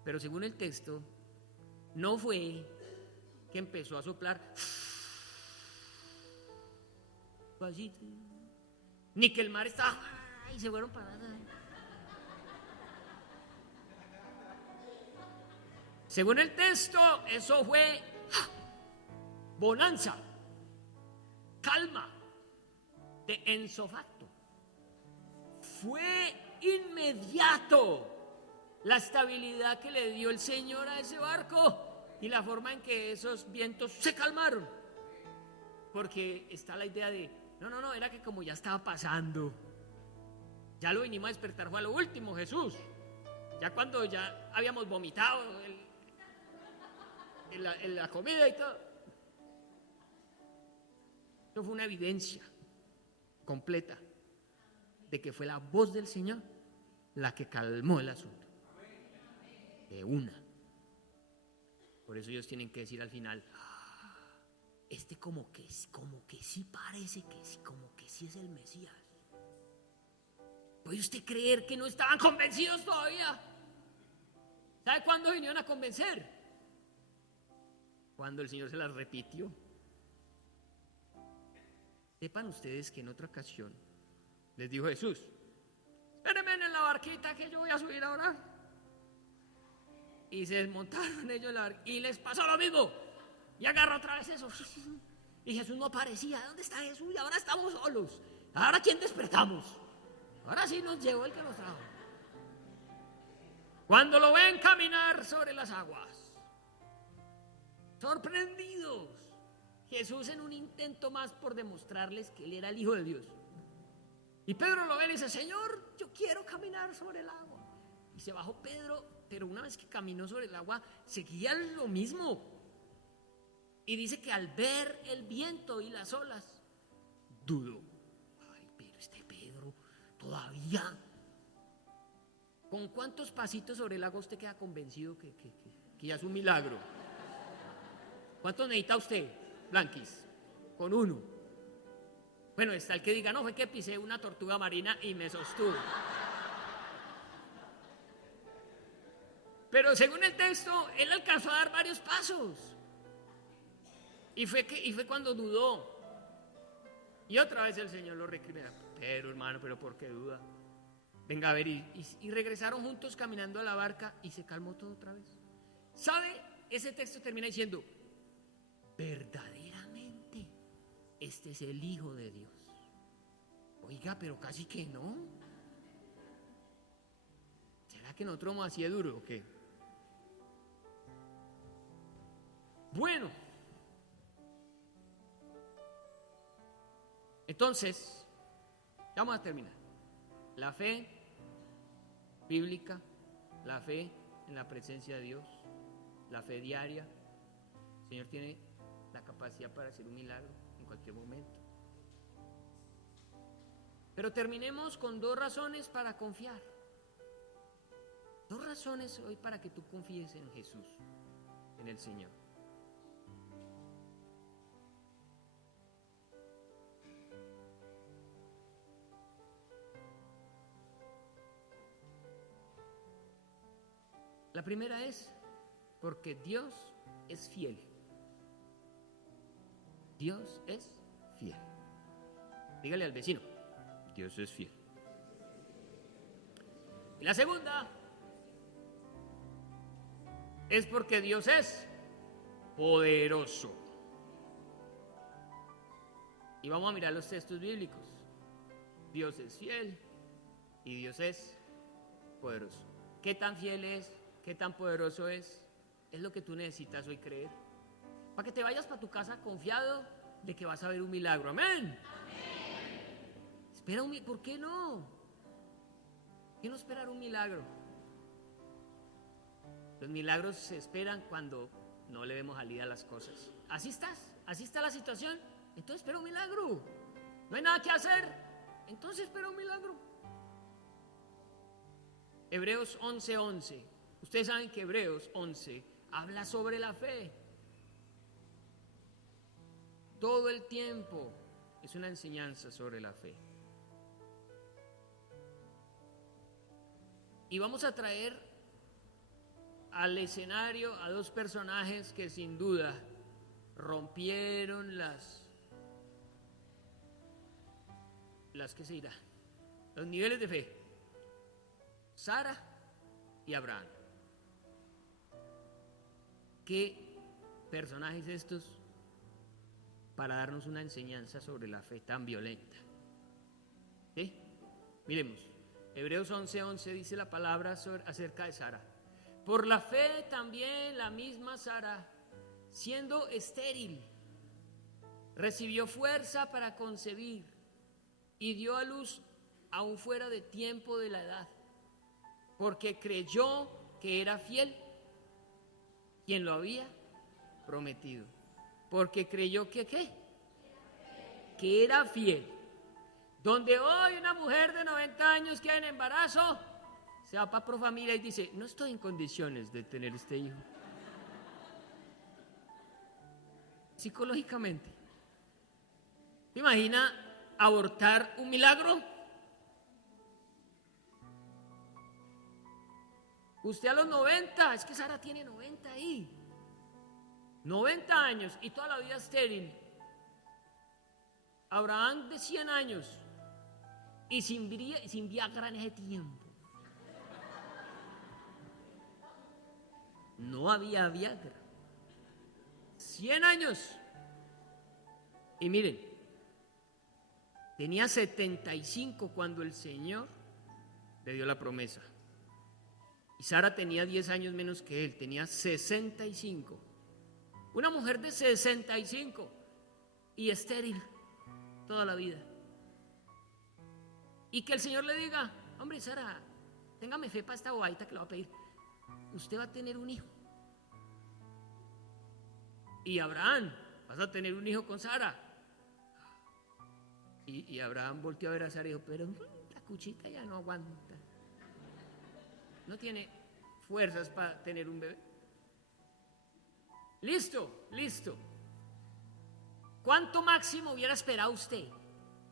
Pero según el texto, no fue que empezó a soplar ni que el mar estaba y se fueron para nada. Según el texto, eso fue bonanza, calma, de ensofacto. Fue inmediato la estabilidad que le dio el Señor a ese barco y la forma en que esos vientos se calmaron. Porque está la idea de, no, era que como ya estaba pasando, ya lo vinimos a despertar, fue a lo último, Jesús. Ya cuando ya habíamos vomitado en la comida y todo. Eso fue una evidencia completa de que fue la voz del Señor la que calmó el asunto. De una. Por eso ellos tienen que decir al final, como que sí parece que sí, como que sí es el Mesías. ¿Puede usted creer que no estaban convencidos todavía? ¿Sabe cuándo vinieron a convencer? Cuando el Señor se las repitió. Sepan ustedes que en otra ocasión les dijo Jesús, espérenme en la barquita que yo voy a subir a orar. Y se desmontaron ellos en la barca y les pasó lo mismo. Y agarró otra vez eso. Y Jesús no aparecía. ¿Dónde está Jesús? Y ahora estamos solos. ¿Ahora quién despertamos? Ahora sí nos llegó el que nos trajo. Cuando lo ven caminar sobre las aguas, sorprendidos, Jesús en un intento más por demostrarles que Él era el Hijo de Dios. Y Pedro lo ve y dice, Señor, yo quiero caminar sobre el agua. Y se bajó Pedro, pero una vez que caminó sobre el agua, seguía lo mismo. Y dice que al ver el viento y las olas, dudó. Ay, pero este Pedro todavía. ¿Con cuántos pasitos sobre el agua usted queda convencido que ya es un milagro? ¿Cuántos necesita usted, Blanquis? Con uno. Bueno, está el que diga, no, fue que pisé una tortuga marina y me sostuve. Pero según el texto, él alcanzó a dar varios pasos. Y fue cuando dudó. Y otra vez el Señor lo recrimina. Pero hermano, ¿pero por qué duda? Venga a ver, y regresaron juntos caminando a la barca y se calmó todo otra vez. ¿Sabe? Ese texto termina diciendo, verdaderamente, este es el Hijo de Dios. Oiga, pero casi que no. ¿Será que nosotros somos así de duro o qué? Bueno, entonces, vamos a terminar. La fe bíblica, la fe en la presencia de Dios, la fe diaria. El Señor tiene la capacidad para hacer un milagro en cualquier momento. Pero terminemos con 2 razones para confiar. 2 razones hoy para que tú confíes en Jesús, en el Señor. La primera es porque Dios es fiel. Dios es fiel. Dígale al vecino, Dios es fiel. Y la segunda es porque Dios es poderoso. Y vamos a mirar los textos bíblicos. Dios es fiel y Dios es poderoso. ¿Qué tan fiel es? ¿Qué tan poderoso es? Es lo que tú necesitas hoy creer. Para que te vayas para tu casa confiado de que vas a ver un milagro. Amén. Espera ¿por qué no? ¿Por qué no esperar un milagro? Los milagros se esperan cuando no le vemos salida a las cosas. Así estás, así está la situación. Entonces espera un milagro. No hay nada que hacer. Entonces espera un milagro. Hebreos 11:11. Ustedes saben que Hebreos 11 habla sobre la fe. Todo el tiempo es una enseñanza sobre la fe. Y vamos a traer al escenario a dos personajes que sin duda rompieron las que se dirá, los niveles de fe. Sara y Abraham. ¿Qué personajes estos para darnos una enseñanza sobre la fe tan violenta? ¿Sí? Miremos, Hebreos 11:11 dice la palabra acerca de Sara. Por la fe también la misma Sara, siendo estéril, recibió fuerza para concebir y dio a luz aún fuera de tiempo de la edad, porque creyó que era fiel quien lo había prometido. Porque creyó que ¿qué? Que era fiel. Donde hoy una mujer de 90 años queda en embarazo, se va para Profamilia y dice, no estoy en condiciones de tener este hijo. Psicológicamente. ¿Te imagina abortar un milagro? Usted a los 90, es que Sara tiene 90 ahí. 90 años y toda la vida estéril. Abraham de 100 años y sin Viagra en ese tiempo. No había Viagra. 100 años. Y miren, tenía 75 cuando el Señor le dio la promesa. Y Sara tenía 10 años menos que él, tenía 65. Una mujer de 65 y estéril toda la vida. Y que el Señor le diga, hombre Sara, téngame fe para esta bobadita que le va a pedir. Usted va a tener un hijo. Y Abraham, vas a tener un hijo con Sara. Y Abraham volteó a ver a Sara y dijo, pero la cuchita ya no aguanta. No tiene fuerzas para tener un bebé. Listo. ¿Cuánto máximo hubiera esperado usted?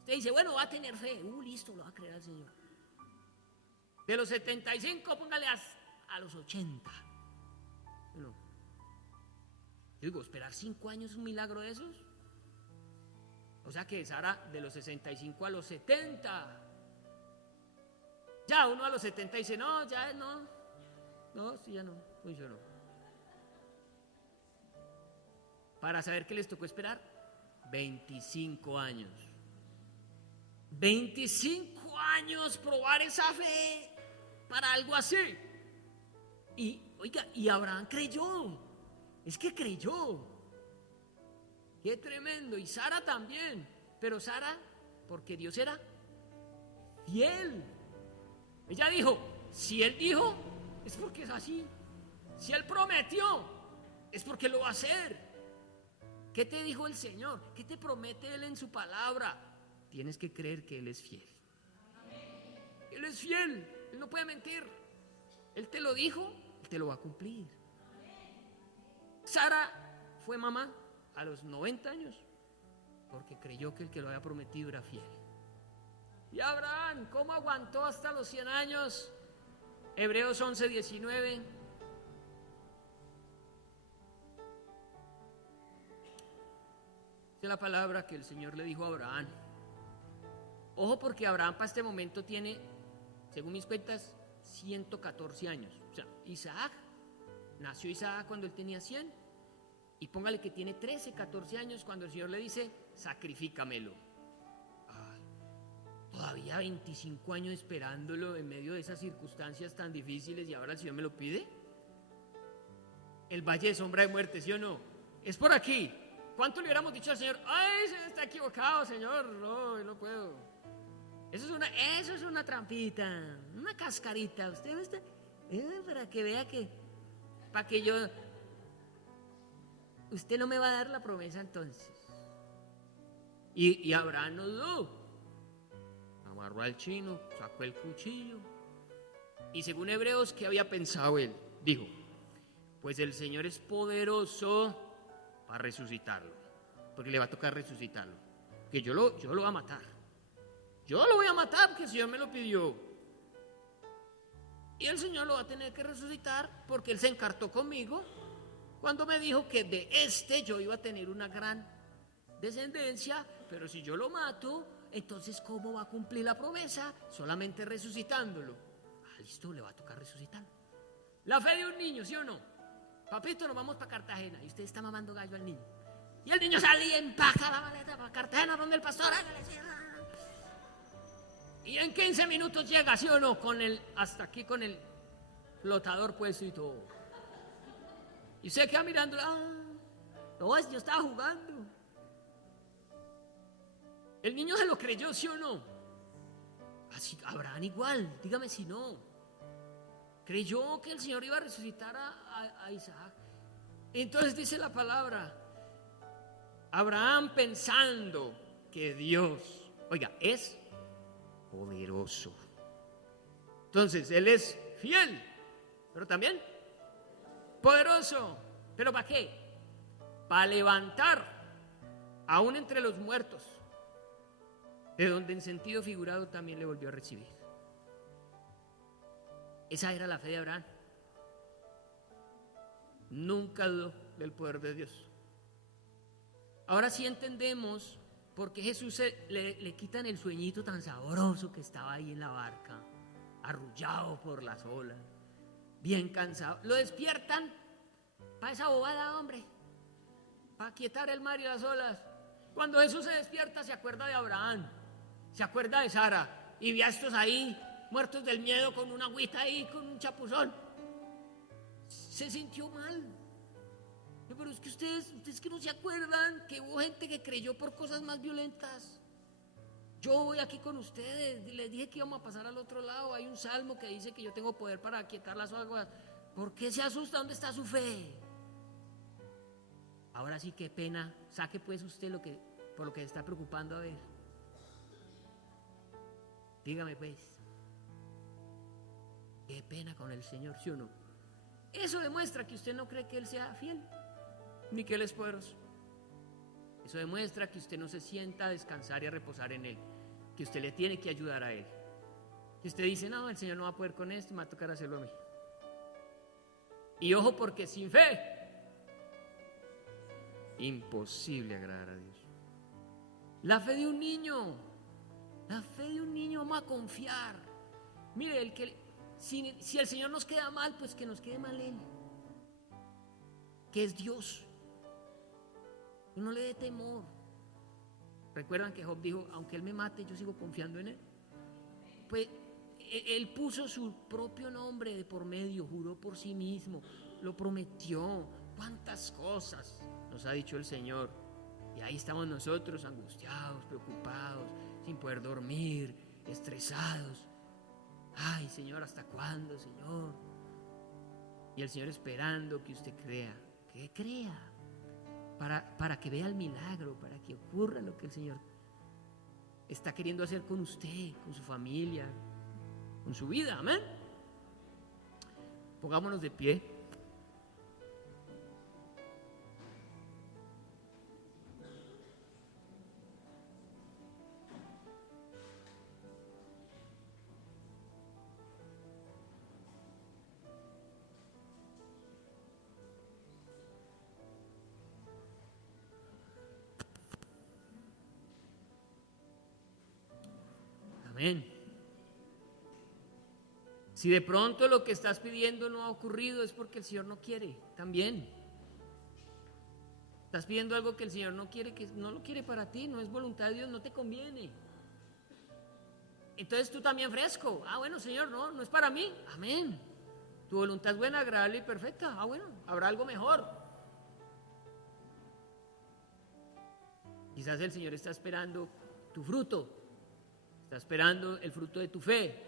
Usted dice, bueno, va a tener fe. Listo, lo va a creer al Señor. De los 75, póngale a los 80. Bueno, digo, esperar 5 años un milagro de esos. O sea que Sara de los 65 a los 70. Ya uno a los 70 dice, no, ya no. No, sí, ya no funcionó. Para saber qué les tocó esperar, 25 años. 25 años probar esa fe para algo así. Y, oiga, y Abraham creyó. Es que creyó. Qué tremendo. Y Sara también. Pero Sara, porque Dios era fiel. Ella dijo, si Él dijo, es porque es así. Si Él prometió, es porque lo va a hacer. ¿Qué te dijo el Señor? ¿Qué te promete Él en su palabra? Tienes que creer que Él es fiel. Él es fiel, Él no puede mentir. Él te lo dijo, Él te lo va a cumplir. Sara fue mamá a los 90 años porque creyó que el que lo había prometido era fiel. Y Abraham, ¿cómo aguantó hasta los 100 años? Hebreos 11:19 es la palabra que el Señor le dijo a Abraham. Ojo, porque Abraham para este momento tiene, según mis cuentas, 114 años. O sea, nació Isaac cuando él tenía 100. Y póngale que tiene 13, 14 años cuando el Señor le dice, sacrifícamelo. Ay, todavía 25 años esperándolo en medio de esas circunstancias tan difíciles y ahora el Señor me lo pide. El valle de sombra de muerte, ¿sí o no? Es por aquí. ¿Cuánto le hubiéramos dicho al Señor? Ay, se está equivocado, Señor, no puedo. Eso es una trampita, una cascarita. Usted me está, para que vea que, para que yo, usted no me va a dar la promesa entonces. Y Abraham no dudó. Amarró al chino, sacó el cuchillo. Y según Hebreos, ¿qué había pensado él? Dijo, pues el Señor es poderoso para resucitarlo, porque le va a tocar resucitarlo. Que yo lo voy a matar. Yo lo voy a matar porque el Señor me lo pidió. Y el Señor lo va a tener que resucitar porque Él se encartó conmigo cuando me dijo que de yo iba a tener una gran descendencia, pero si yo lo mato, entonces ¿cómo va a cumplir la promesa? Solamente resucitándolo. Listo, le va a tocar resucitarlo. La fe de un niño, ¿sí o no? Papito, nos vamos para Cartagena y usted está mamando gallo al niño. Y el niño salía en paja la maleta para Cartagena, donde el pastor. Y en 15 minutos llega, ¿sí o no? Hasta aquí con el flotador puesto y todo. Y usted queda mirando, no, yo estaba jugando. El niño se lo creyó, ¿sí o no? Así, Abraham igual, dígame si no. Creyó que el Señor iba a resucitar a Isaac. Entonces dice la palabra, Abraham pensando que Dios, oiga, es poderoso. Entonces, Él es fiel, pero también poderoso. ¿Pero para qué? Para levantar aún entre los muertos, de donde en sentido figurado también le volvió a recibir. Esa era la fe de Abraham. Nunca dudó del poder de Dios. Ahora sí entendemos por qué Jesús le quitan el sueñito tan sabroso que estaba ahí en la barca, arrullado por las olas, bien cansado. Lo despiertan para esa bobada, hombre, para quietar el mar y las olas. Cuando Jesús se despierta, se acuerda de Abraham, se acuerda de Sara, y ve a estos ahí, muertos del miedo, con una agüita ahí, con un chapuzón. Se sintió mal. Pero es que ustedes que no se acuerdan que hubo gente que creyó por cosas más violentas. Yo voy aquí con ustedes, les dije que íbamos a pasar al otro lado. Hay un salmo que dice que yo tengo poder para aquietar las aguas. ¿Por qué se asusta? ¿Dónde está su fe? Ahora sí, qué pena. Saque pues usted por lo que se está preocupando, a ver. Dígame pues. Qué pena con el Señor, ¿sí o no? Eso demuestra que usted no cree que Él sea fiel, ni que Él es poderoso. Eso demuestra que usted no se sienta a descansar y a reposar en Él, que usted le tiene que ayudar a Él. Que usted dice, no, el Señor no va a poder con esto, me va a tocar hacerlo a mí. Y ojo, porque sin fe, imposible agradar a Dios. La fe de un niño, vamos a confiar. Mire, si el Señor nos queda mal, pues que nos quede mal Él, que es Dios. Y no le dé temor. ¿Recuerdan que Job dijo, aunque Él me mate, yo sigo confiando en Él? Pues Él puso su propio nombre de por medio, juró por sí mismo, lo prometió. ¿Cuántas cosas nos ha dicho el Señor? Y ahí estamos nosotros angustiados, preocupados, sin poder dormir, estresados. Ay, Señor, ¿hasta cuándo, Señor? Y el Señor esperando que usted crea, que crea, para que vea el milagro, para que ocurra lo que el Señor está queriendo hacer con usted, con su familia, con su vida, amén. Pongámonos de pie. Amén. Si de pronto lo que estás pidiendo no ha ocurrido, es porque el Señor no quiere, también. Estás pidiendo algo que el Señor no quiere, que no lo quiere para ti, no es voluntad de Dios, no te conviene. Entonces tú también fresco. Bueno, Señor, no es para mí. Amén. Tu voluntad es buena, agradable y perfecta. Bueno, habrá algo mejor. Quizás el Señor está esperando tu fruto, está esperando el fruto de tu fe.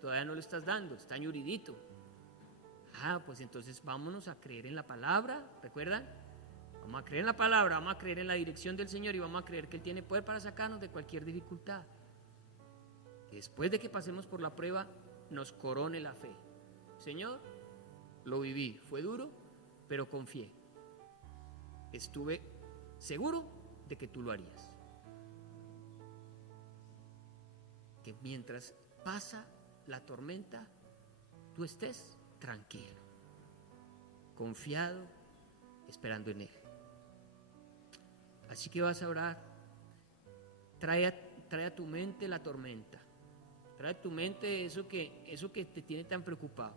Todavía no lo estás dando, está ñuridito. Pues entonces vámonos a creer en la palabra, ¿recuerdan? Vamos a creer en la palabra, vamos a creer en la dirección del Señor y vamos a creer que Él tiene poder para sacarnos de cualquier dificultad. Que después de que pasemos por la prueba, nos corone la fe. Señor, lo viví, fue duro, pero confié. Estuve seguro de que tú lo harías. Que mientras pasa la tormenta, tú estés tranquilo, confiado, esperando en Él. Así que vas a orar. Trae a tu mente la tormenta. Trae a tu mente eso que te tiene tan preocupado.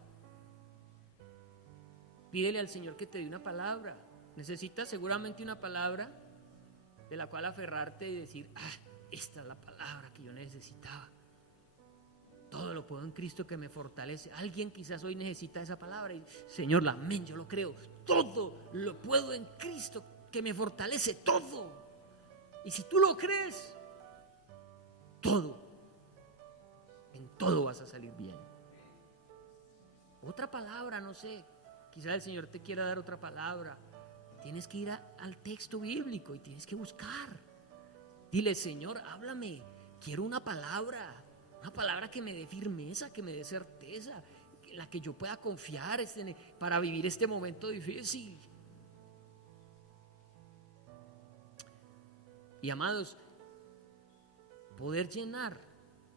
Pídele al Señor que te dé una palabra. Necesitas seguramente una palabra de la cual aferrarte y decir: esta es la palabra que yo necesitaba. Todo lo puedo en Cristo que me fortalece. Alguien quizás hoy necesita esa palabra y: Señor, amén, yo lo creo. Todo lo puedo en Cristo que me fortalece, todo. Y si tú lo crees, en todo vas a salir bien. Otra palabra, no sé, quizás el Señor te quiera dar otra palabra. Tienes que ir al texto bíblico y tienes que buscar. Dile: Señor, háblame, quiero una palabra que me dé firmeza, que me dé certeza, en la que yo pueda confiar para vivir este momento difícil. Y amados, poder llenar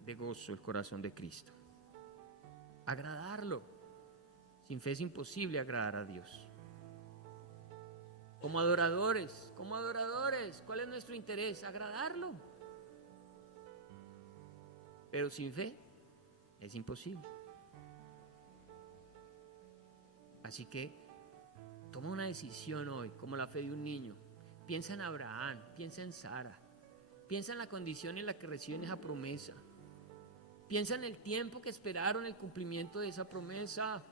de gozo el corazón de Cristo, agradarlo. Sin fe es imposible agradar a Dios. Como adoradores, ¿cuál es nuestro interés? Agradarlo. Pero sin fe es imposible. Así que toma una decisión hoy, como la fe de un niño. Piensa en Abraham, piensa en Sara, piensa en la condición en la que reciben esa promesa. Piensa en el tiempo que esperaron el cumplimiento de esa promesa.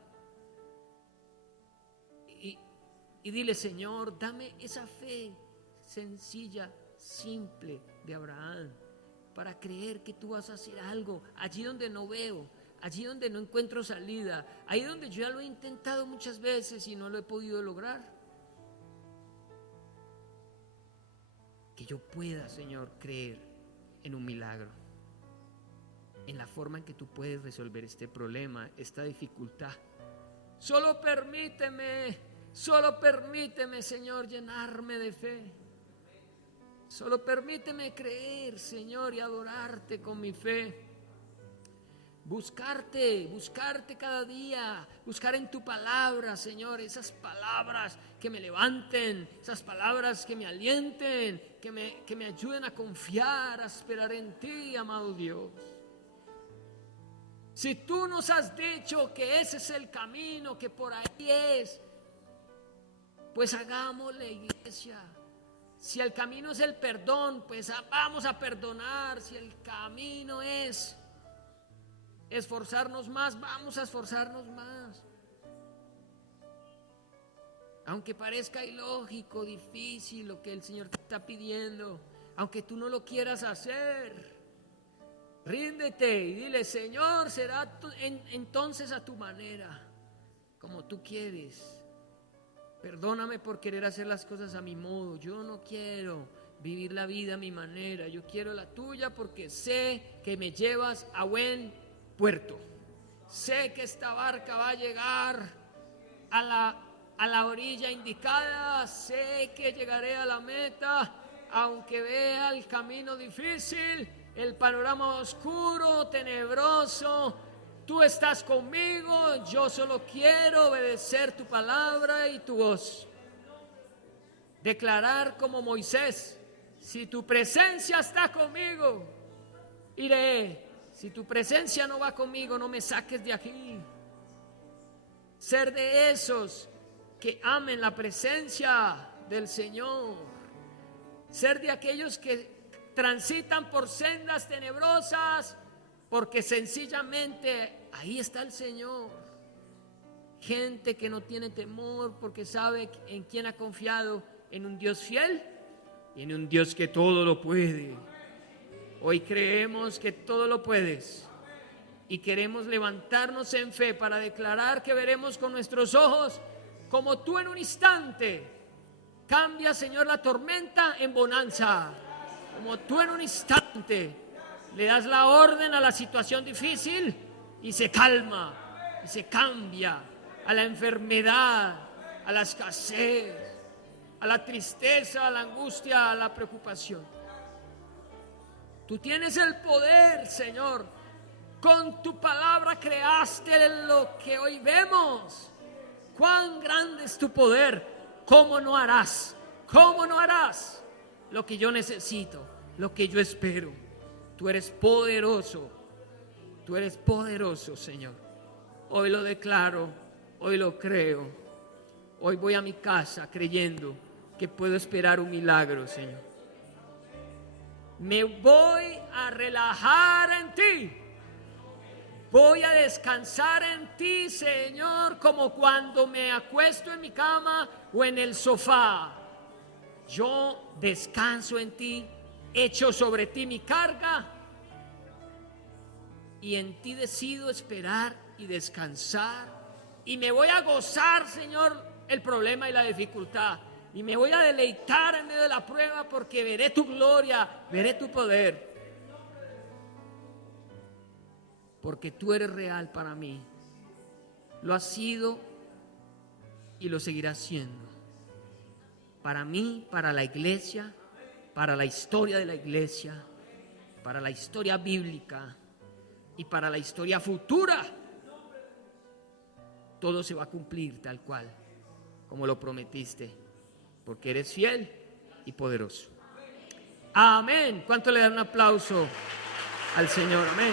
Y dile: Señor, dame esa fe sencilla, simple de Abraham, para creer que tú vas a hacer algo allí donde no veo, allí donde no encuentro salida, ahí donde yo ya lo he intentado muchas veces y no lo he podido lograr. Que yo pueda, Señor, creer en un milagro, en la forma en que tú puedes resolver este problema, esta dificultad. Solo permíteme, Señor, llenarme de fe. Solo permíteme creer, Señor, y adorarte con mi fe. Buscarte cada día, buscar en tu palabra, Señor, esas palabras que me levanten, esas palabras que me alienten, que me ayuden a confiar, a esperar en ti, amado Dios. Si tú nos has dicho que ese es el camino, que por ahí es, pues hagámosle, iglesia. Si el camino es el perdón, pues vamos a perdonar. Si el camino es esforzarnos más, vamos a esforzarnos más. Aunque parezca ilógico, difícil lo que el Señor te está pidiendo, aunque tú no lo quieras hacer, ríndete y dile: Señor, será entonces a tu manera, como tú quieres. Perdóname por querer hacer las cosas a mi modo. Yo no quiero vivir la vida a mi manera. Yo quiero la tuya porque sé que me llevas a buen puerto. Sé que esta barca va a llegar a la orilla indicada. Sé que llegaré a la meta, aunque vea el camino difícil, el panorama oscuro, tenebroso. Tú estás conmigo, yo solo quiero obedecer tu palabra y tu voz. Declarar como Moisés: si tu presencia está conmigo, iré. Si tu presencia no va conmigo, no me saques de aquí. Ser de esos que amen la presencia del Señor. Ser de aquellos que transitan por sendas tenebrosas porque sencillamente ahí está el Señor. Gente que no tiene temor porque sabe en quién ha confiado, en un Dios fiel y en un Dios que todo lo puede. Hoy creemos que todo lo puedes y queremos levantarnos en fe para declarar que veremos con nuestros ojos como tú en un instante cambia, Señor, la tormenta en bonanza. Como tú en un instante le das la orden a la situación difícil y se calma y se cambia, a la enfermedad, a la escasez, a la tristeza, a la angustia, a la preocupación. Tú tienes el poder, Señor. Con tu palabra creaste lo que hoy vemos. Cuán grande es tu poder. ¿Cómo no harás? ¿Cómo no harás lo que yo necesito, lo que yo espero? Tú eres poderoso. Tú eres poderoso, Señor. Hoy lo declaro, hoy lo creo. Hoy voy a mi casa creyendo que puedo esperar un milagro, Señor. Me voy a relajar en ti. Voy a descansar en ti, Señor, como cuando me acuesto en mi cama o en el sofá. Yo descanso en ti, echo sobre ti mi carga y en ti decido esperar y descansar. Y me voy a gozar, Señor, el problema y la dificultad. Y me voy a deleitar en medio de la prueba porque veré tu gloria, veré tu poder. Porque tú eres real para mí. Lo has sido y lo seguirás siendo. Para mí, para la iglesia, para la historia de la iglesia, para la historia bíblica y para la historia futura. Todo se va a cumplir tal cual, como lo prometiste, porque eres fiel y poderoso. Amén. ¿Cuánto le dan un aplauso al Señor? Amén.